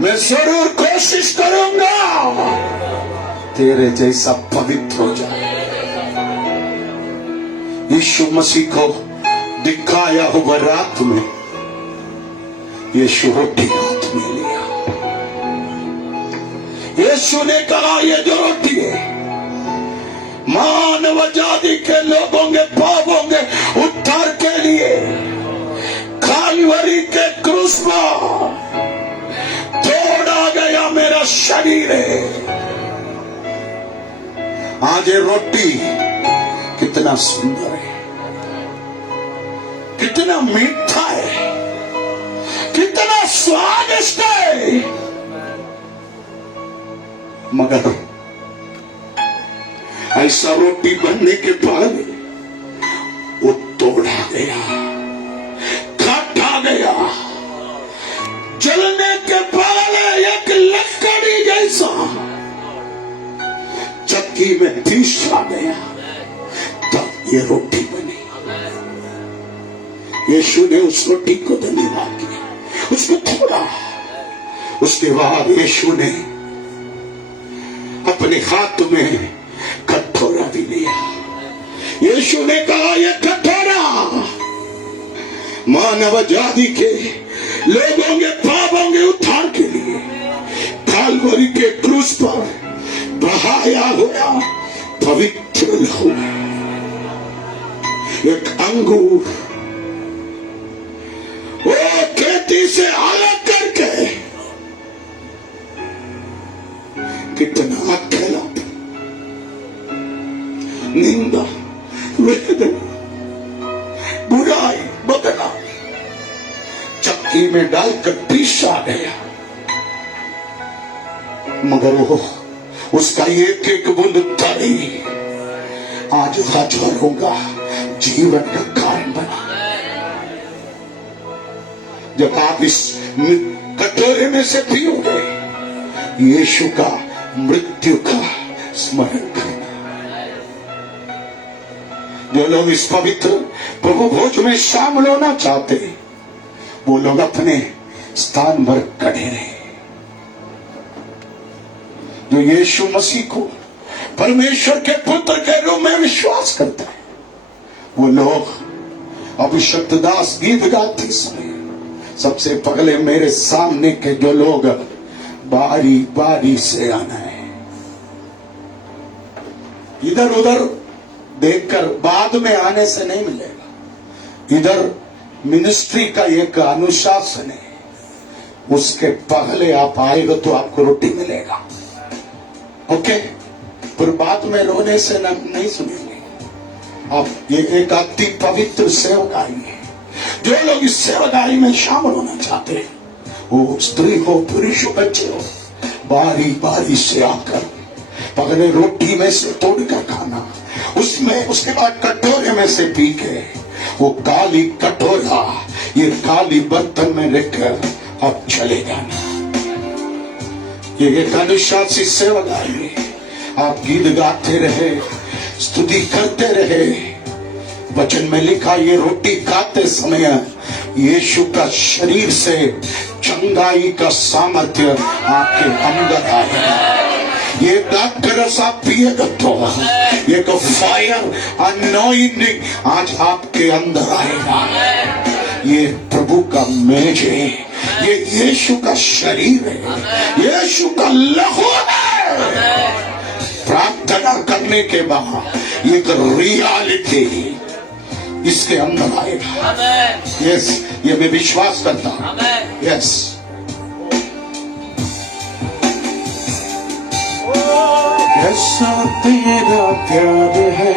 मैं जरूर कोशिश करूंगा तेरे जैसा पवित्र हो जाए। यीशु मसीह को दिखाया हुआ रात में यीशु रोटी हाथ में लिया। यीशु ने कहा, ये जो रोटी है मानव जाति के लोगों के पापों के उद्धार के लिए कालवरी के क्रूस पर तोड़ा गया मेरा शरीर है। आज ये रोटी कितना सुंदर है, कितना मीठा है, कितना स्वादिष्ट है। मगर ऐसा रोटी बनने के बाद वो तोड़ा गया, काटा गया, जलने के बाद एक लकड़ी जैसा चक्की में पीसा गया, तब ये रोटी बनी। यीशु ने उस रोटी को धन्यवाद किया, उसको तोड़ा। उसके बाद यीशु ने अपने हाथ में कटोरा भी लिया। यीशु ने कहा, यह कटोरा मानव जाति के लोगों के पापों के उद्धार के लिए कालवरी के क्रूस पर बहाया हुआ पवित्र लहू है। एक अंगूर वो खेती से अलग करके कितना अकेला, निंदा, वेदना, बुराई, बदनाम चक्की में डालकर पीसा गया। मगर वो उसका एक एक बूंद तरी आज हजारों का जीवन का कारण बना। जब आप इस कटोरे में से पियोगे, यीशु का मृत्यु का स्मरण करना। जो लोग इस पवित्र प्रभु भोज में शामिल होना चाहते, वो लोग अपने स्थान पर खड़े रहे। जो यीशु मसीह को परमेश्वर के पुत्र के रूप में विश्वास करता है, वो लोग अभिषक्त दास गीत गाते समय सबसे पहले मेरे सामने के जो लोग बारी बारी से आना है। इधर उधर देखकर बाद में आने से नहीं मिलेगा। इधर मिनिस्ट्री का एक अनुशासन है, उसके पहले आप आएगा तो आपको रोटी मिलेगा। ओके, पर बाद में रोने से नहीं सुनेंगे आप। ये एक अति पवित्र सेवकाई है। जो लोग इस सेवकाई में शामिल होना चाहते हैं, वो स्त्री हो, पुरुष हो, बच्चे हो, बारी बारी से आकर पहले रोटी में से तोड़कर खाना, उसमें उसके बाद कटोरे में से पी के वो काली कटोरा ये काली बर्तन में रखकर अब चले जाना। ये एक अनुशासित सेवकाई है। आप गीत गाते रहे, स्तुति करते रहे। वचन में लिखा, ये रोटी खाते समय यीशु का शरीर से चंगाई का सामर्थ्य आपके अंदर आएगा। ये डॉक्टर आप पिएगा तो एक फायर अनॉइंटिंग आज आपके अंदर आएगा। ये प्रभु का मेज है, ये यीशु का शरीर है, यीशु का लहू है। प्रार्थना करने के बाद एक रियलिटी इसके अंदर आएगा। यस, ये मैं विश्वास करता हूं। यस, कैसा तेरा प्यार है,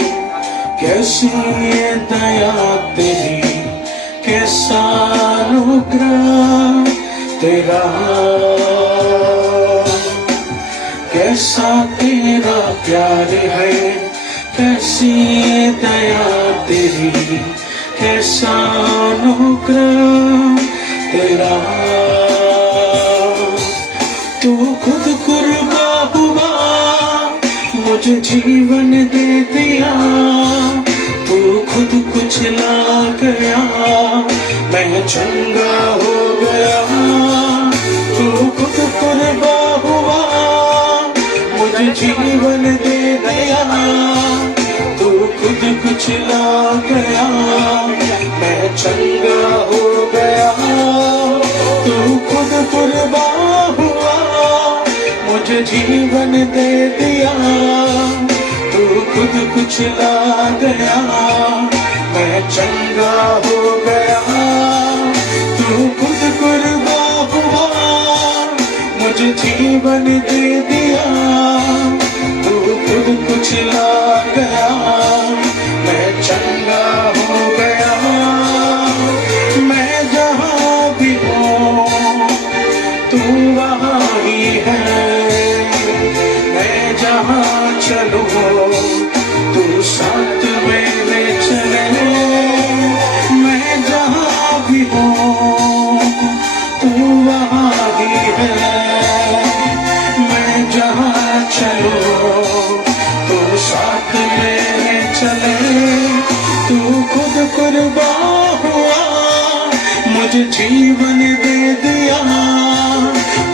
कैसी ये दया तेरी, कैसा अनुग्रह तेरा, कैसा तेरा प्यार है, कैसी ये दया तेरी, कैसा अनुग्रह तेरा। तू खुद कुर्बा हुआ, मुझे जीवन दे दिया। तू खुद कुचला गया, मैं चंगा हो गया। तू खुद कुर्बा हुआ, मुझे जीवन दे दिया। तू खुद कुचला गया, मैं चंगा हो गया। तू खुद कुर्बा हुआ, मुझे जीवन दे दिया। तू खुद कुचला गया, मैं चंगा हो गया। तू खुद कुर्बा हुआ, मुझे जीवन दे दिया। तू खुद कुचला गया, तू वहाँ ही है। मैं जहाँ चलूं तू साथ मेरे चले। मैं जहाँ भी हूँ तू वहाँ ही है। मैं जहाँ चलूं तू साथ मेरे चले। तू खुद कुर्बान हुआ मुझे जीवन दे दिया।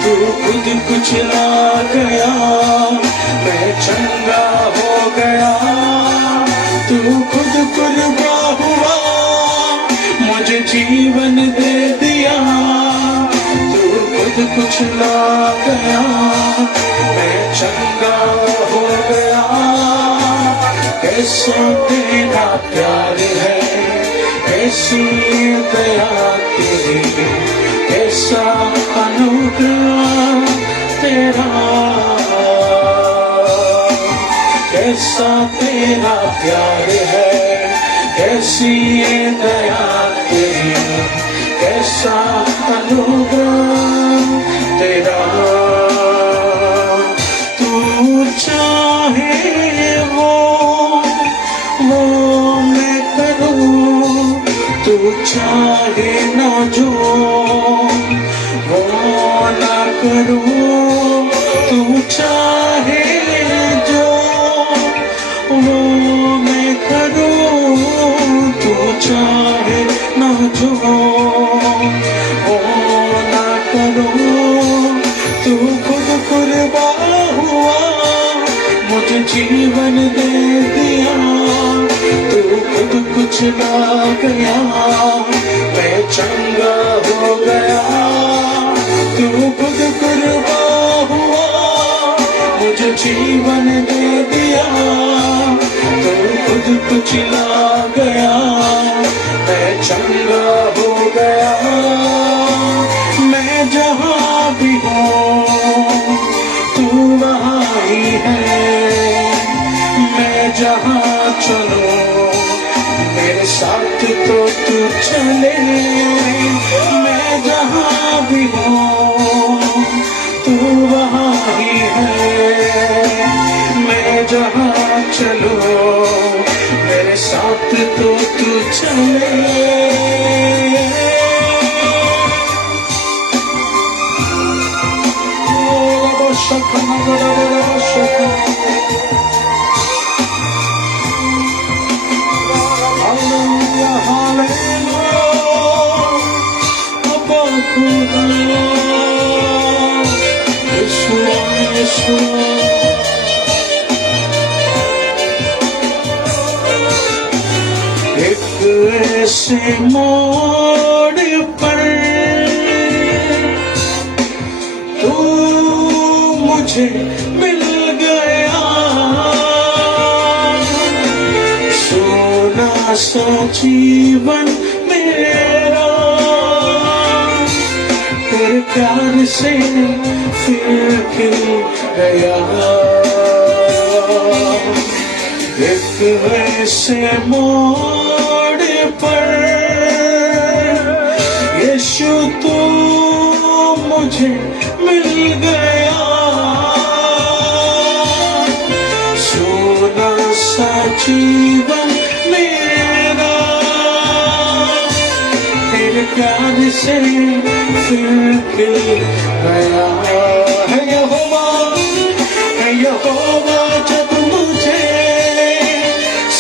तू खुद कुचला गया मैं चंगा हो गया। तू खुद कुर्बान हुआ मुझे जीवन दे दिया। तू खुद कुचला गया मैं चंगा हो गया। कैसा तेरा प्यार है, कैसी दया तेरी, कैसा अनुग्रह तेरा। कैसा तेरा प्यार है, कैसी दया तेरी, कैसा अनुग्रह तेरा। तू चाहे वो मैं करूं, तू चाहे ना जो वो ना करूं। तू चाहे जो वो मैं करूं, तू चाहे ना जो वो ना करूं। तू खुद कुर्बान हुआ मुझे जीवन दे दिया। तू खुद कुचला गया मैं चंगा हो गया। तू खुद कुर्बान हुआ मुझे जीवन दे दिया। तू खुद कुचला गया मैं चंगा हो गया। मैं जहाँ भी हूँ तू वहाँ ही है। मैं जहाँ चलूं मेरे साथ तो तू चले। मैं जहाँ भी हूँ तू वहाँ ही है। मैं जहाँ चलूं मेरे साथ तो तू चले। एक ऐसे मोड़ पर तू मुझे मिल गया। सोना सा जीवन मेरा तेरे प्यार से फिर खिल गया। एक ऐसे मोड़ पर यीशु तू मुझे मिल गया। सोना सा जीवन मेरा तेरे प्यार से फिर खिल गया। है यहोवा जब मुझे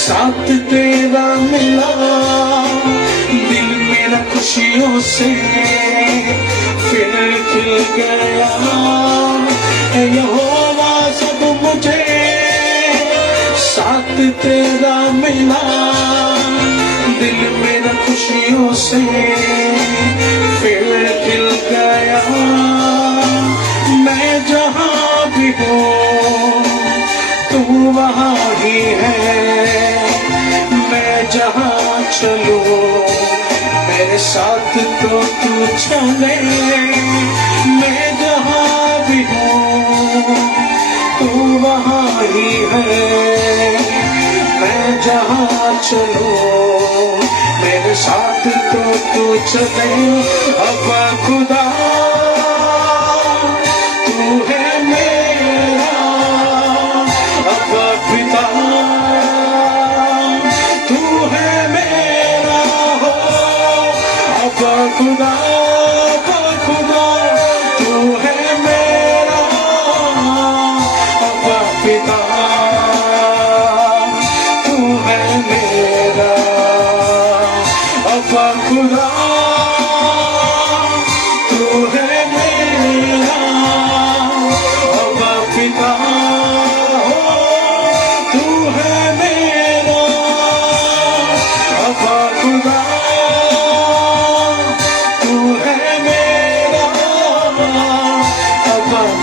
साथ तेरा मिला। दिल मेरा खुशियों से फिर खिल गया। है यहोवा जब मुझे साथ तेरा मिला। दिल मेरा खुशियों से फिर खिल गया। मैं जहाँ भी हूँ तू वहाँ ही है। मैं जहाँ चलूं मेरे साथ तो तू चले। मैं जहाँ भी हूँ तू वहाँ ही है। मैं जहाँ चलूं मेरे साथ तो तू चले। अब खुदा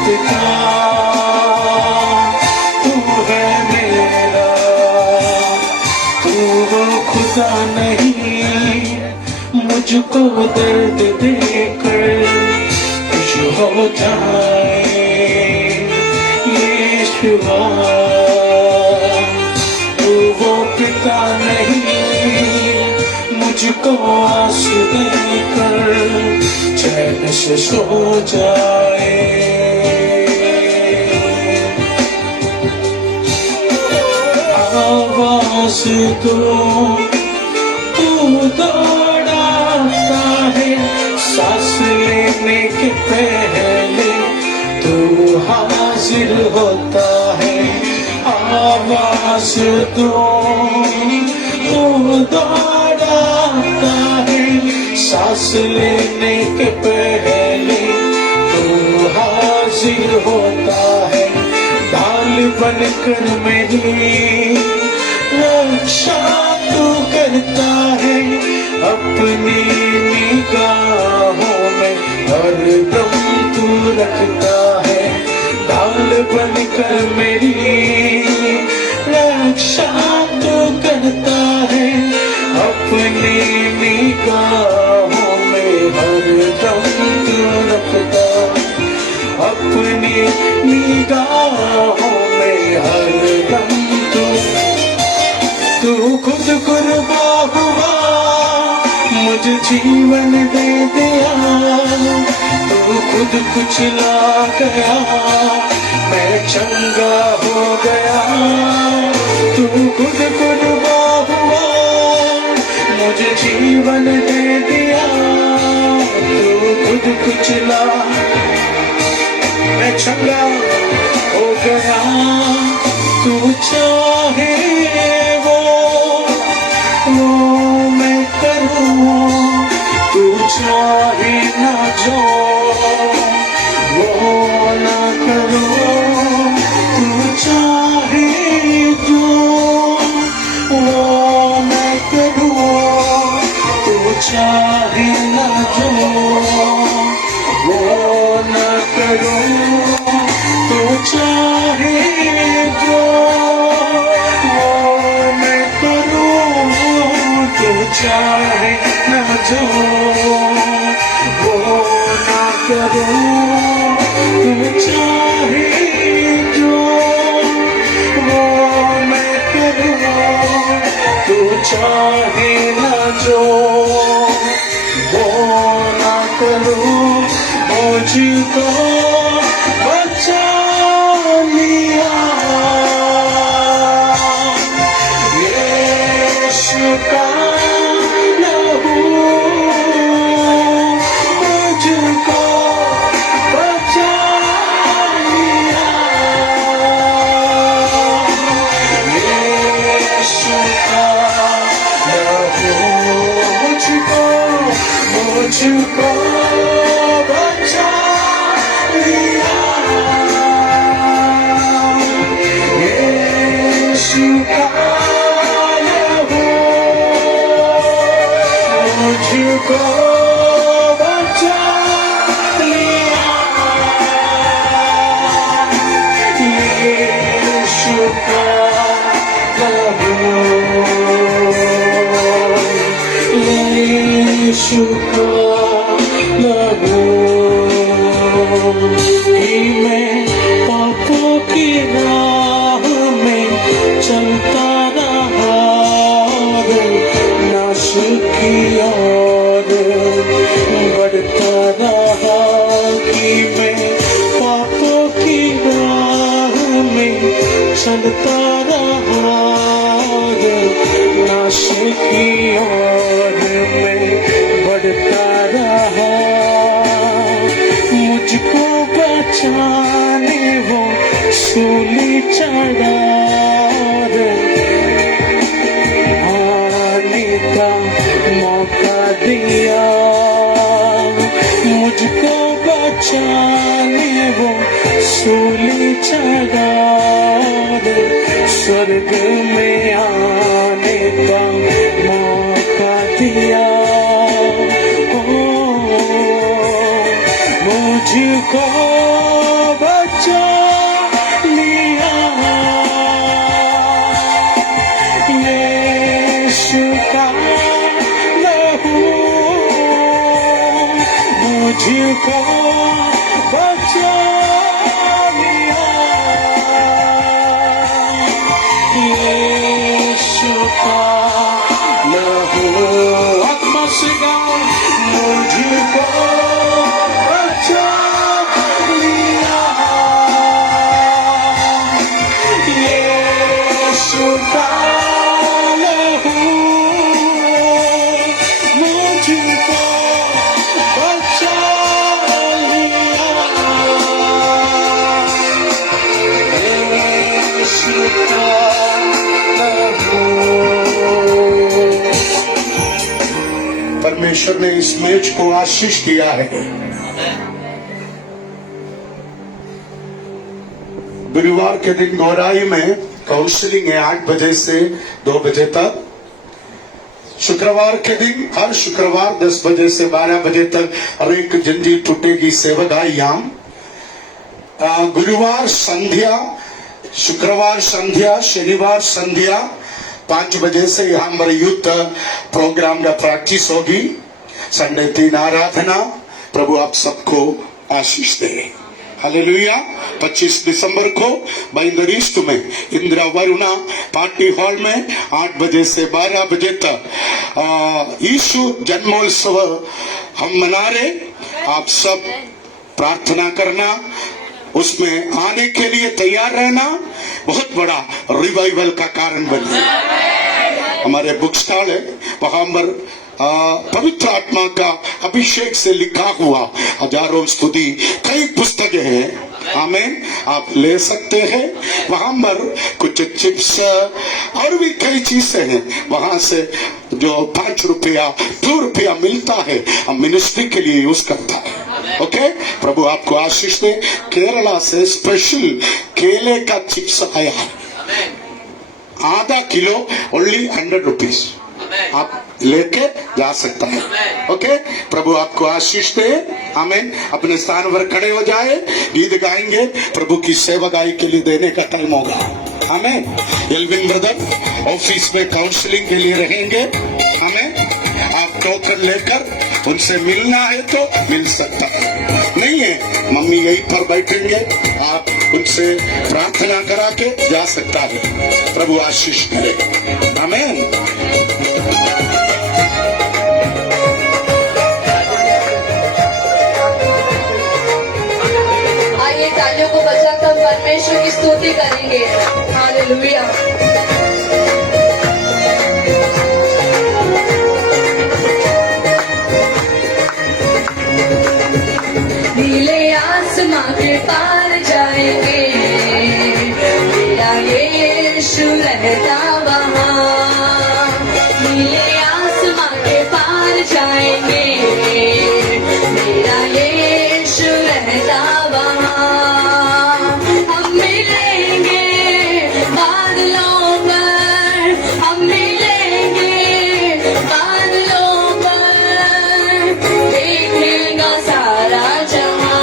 पिता, तू है मेरा, तू वो खुदा नहीं मुझको दर्द देकर खुश हो जाए। यीशुआ, तू वो पिता नहीं मुझको आंसू देकर चैन से सो जाए। आवाज दो, तू दौड़ाता है, सांस लेने के पहले तू हाजिर होता है। आवाज दो, तू दौड़ाता है, सांस लेने के पहले तू हाजिर होता है। ढाल बनकर मेरी रक्षा तू करता है, अपनी निगाहों में हरदम तू रखता है। ढाल बनकर मेरी रक्षा तू करता है, अपनी निगाहों में हरदम तू रखता है, अपनी निगाहों में हरदम तू खुद कुर्बा हुआ, मुझे जीवन दे दिया। तू खुद कुचला गया, मैं चंगा हो गया। तू खुद कुर्बा हुआ, मुझे जीवन दे दिया। तू खुद कुचला, मैं चंगा हो गया। तू चाहे वो मैं करूं, तू चाहे ना जो वो ना करूं। तू चाहे जो वो मैं करूं, तू चाहे ना जो वो ना करूं। तू चाहे जो वो मैं करूं, तू चाहे ना जो वो ना करूं। तू चाहे जो वो मैं करूं, तू चाहे ना जो वो ना करूं। मुझको बचा लिया यीशु का लहू, मुझको बचा लिया यीशु का लहू, मुझको बचा लिया यीशु का लहू, मुझको बचा लिया यीशु का लहू, यीशु का लहू। मैं पापों की राह में चलता रहा, नाश की ओर बढ़ता रहा। कि मैं पापों की राह में चलता रहा, नाश की ओर में बढ़ता रहा। मुझको बचाने वो सूली चढ़ा, आने का मौका दिया। मुझको बचाने वो सूली चढ़ा, स्वर्ग में आने का मौका दिया। मुझको मुझको बचा लिया। यीशु का लहू आत्मा से गाओ, मुझको बचा लिया। यीशु का लहू मुझको बचा लिया। यीशु का लहू। परमेश्वर ने इस मैच को आशीष दिया है। गुरुवार के दिन गौराई में काउंसलिंग है 8 बजे से 2 बजे तक। शुक्रवार के दिन हर शुक्रवार 10 बजे से 12 बजे तक हर एक जंजीर टूटेगी सेवगायाम। गुरुवार संध्या, शुक्रवार संध्या, शनिवार संध्या 5 बजे से यहाँ हमारे यूथ प्रोग्राम का प्रैक्टिस होगी। संडे 3 आराधना। प्रभु आप सबको आशीष दे। हालेलुया। 25 दिसंबर को बाइंदर ईस्ट में इंदिरा वरुणा पार्टी हॉल में 8 बजे से 12 बजे तक यीशु जन्मोत्सव हम मना रहे। आप सब प्रार्थना करना, उसमें आने के लिए तैयार रहना। बहुत बड़ा रिवाइवल का कारण बने। हमारे बुक स्टॉल है, वहां पर पवित्र आत्मा का अभिषेक से लिखा हुआ हजारों स्तुति कई पुस्तकें हैं। आमीन। आप ले सकते हैं। वहां पर कुछ चिप्स और भी कई चीजें हैं। वहां से जो 5 रुपया 2 रुपया मिलता है हम मिनिस्ट्री के लिए यूज करता है। ओके। प्रभु आपको आशीष दे। केरला से स्पेशल केले का चिप्स आया है, आधा किलो, ओनली 100 रुपीज। आप लेके जा सकता है। ओके। प्रभु आपको आशीष दे। आमीन। अपने स्थान पर खड़े हो जाए, गीत गाएंगे। प्रभु की सेवकाई के लिए देने का टाइम होगा। आमीन। एल्विन ब्रदर ऑफिस में काउंसलिंग के लिए रहेंगे। आमीन। आप टोकन लेकर उनसे मिलना है तो मिल सकता है, नहीं है मम्मी यहीं पर बैठेंगे, आप उनसे प्रार्थना करा के जा सकता है। प्रभु आशीष करे। आमीन। आइए तालियों को बजाकर परमेश्वर की स्तुति करेंगे। हालेलुया। नीले आसमां के पार जाएंगे, मेरा यीशु रहता वहाँ। नीले आसमां के पार जाएंगे, मेरा यीशु रहता वहाँ। हम मिलेंगे बादलों पर, हम मिलेंगे बादलों पर। देखेगा सारा जहां,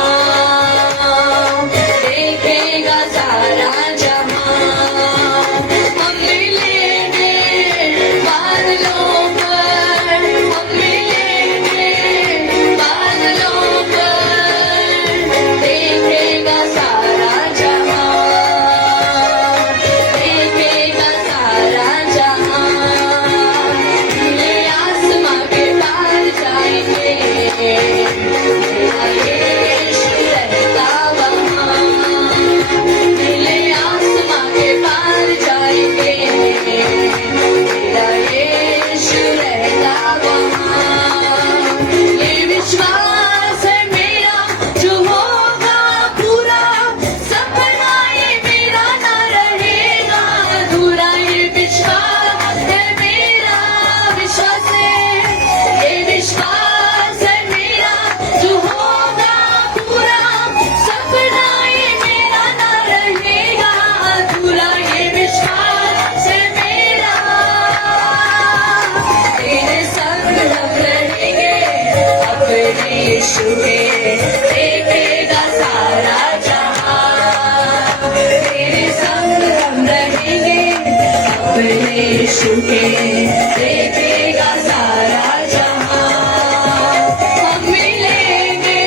देखेगा सारा जहां। हम मिलेंगे बादलों पर, हम मिलेंगे बादलों पर। देखेगा सारा जहां, देखेगा सारा जहां। नीले आसमां के पार जाएंगे, मेरा यीशु रहता वहाँ। नीले आसमां के पार जाएंगे, मेरा यीशु रहता वहाँ। ये विश्वास है मेरा जो होगा पूरा, सपना ये मेरा ना रहेगा अधूरा। ये विश्वास है मेरा, विश्वास है, ये विश्वास है मेरा जो होगा पूरा, सपना ये मेरा ना रहेगा अधूरा। ये विश्वास है मेरा, तेरे संग हम रहेंगे अपने यीशु के। देखेगा सारा जहां, तेरे संग हम रहेंगे अपने यीशु के। देखेगा सारा जहां। हम मिलेंगे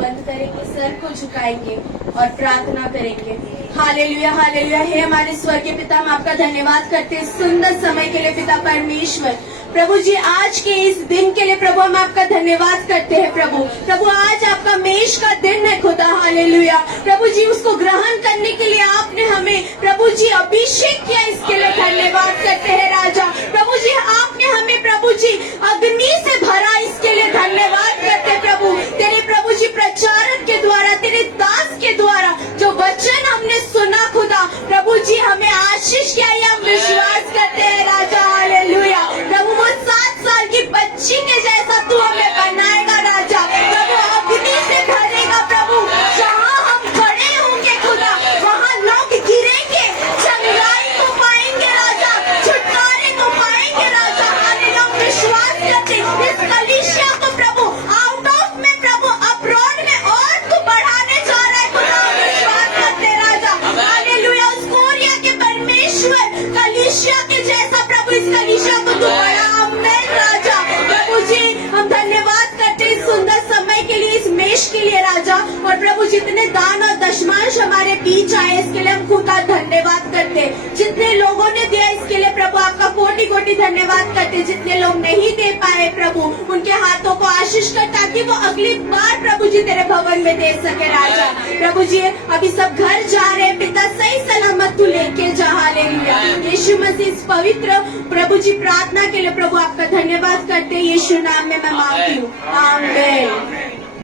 बंद करेंगे, सर को झुकाएंगे और प्रार्थना करेंगे। Hallelujah hallelujah. हे हमारे स्वर्गीय पिता, हम आपका धन्यवाद करते हैं सुंदर समय के लिए पिता परमेश्वर। प्रभु जी, आज के इस दिन के लिए प्रभु हम आपका धन्यवाद करते हैं। प्रभु आज आपका मेष का दिन है खुदा। हालेलुया। प्रभु जी, उसको ग्रहण करने के लिए आपने हमें प्रभु जी अभिषेक किया, इसके लिए धन्यवाद करते हैं राजा। प्रभु जी, आपने हमें प्रभु जी अग्नि से भरा, इसके लिए धन्यवाद करते हैं प्रभु। तेरे प्रभु जी प्रचारक के द्वारा, तेरे दास के द्वारा जो वचन हमने सुना खुदा, प्रभु जी हमें आशीष किया, ये हम विश्वास करते हैं राजा। हालेलुया। प्रभु, वो 7 साल की बच्ची के जैसा तू हमें बनाएगा राजा। प्रभु, अग्नि से भरेगा प्रभु। जहाँ हम खड़े होंगे खुदा, वहाँ लोग गिरेंगे, चंगाई को पाएंगे राजा, छुटकारे को पाएंगे राजा। हालेलुया। विश्वास करते इस कलीसिया को प्रभु आउट ऑफ में प्रभु अब्रॉड में और तू बढ़ाने जा रहा है खुदा। विश्वास करते राजा। हालेलुया। उस कोरिया के परमेश्वर कलीसिया के जैसा प्रभु इस कलीसिया को तू बढ़ा। आमीन राजा। प्रभु जी, हम धन्यवाद करते हैं इस सुंदर समय के लिए, इस मेष के लिए राजा। और प्रभु, जितने दान और दशमांश हमारे बीच आए, इसके लिए हम खुदा धन्यवाद करते हैं। जितने लोगों ने दिया, इसके लिए प्रभु आपका कोटि कोटि धन्यवाद करते हैं। जितने लोग नहीं दे पाए प्रभु, उनके हाथों को आशीष कर, ताकि वो अगली बार प्रभु जी तेरे भवन में दे सके राजा। प्रभु जी, अभी सब घर जा रहे हैं पिता, सही सलामत तू लेके जा। हालेलुया। यीशु मसीह इस पवित्र प्रभु जी प्रार्थना के लिए प्रभु आपका धन्यवाद करते हैं। यीशु नाम में मैं मांगती हूँ। आमीन।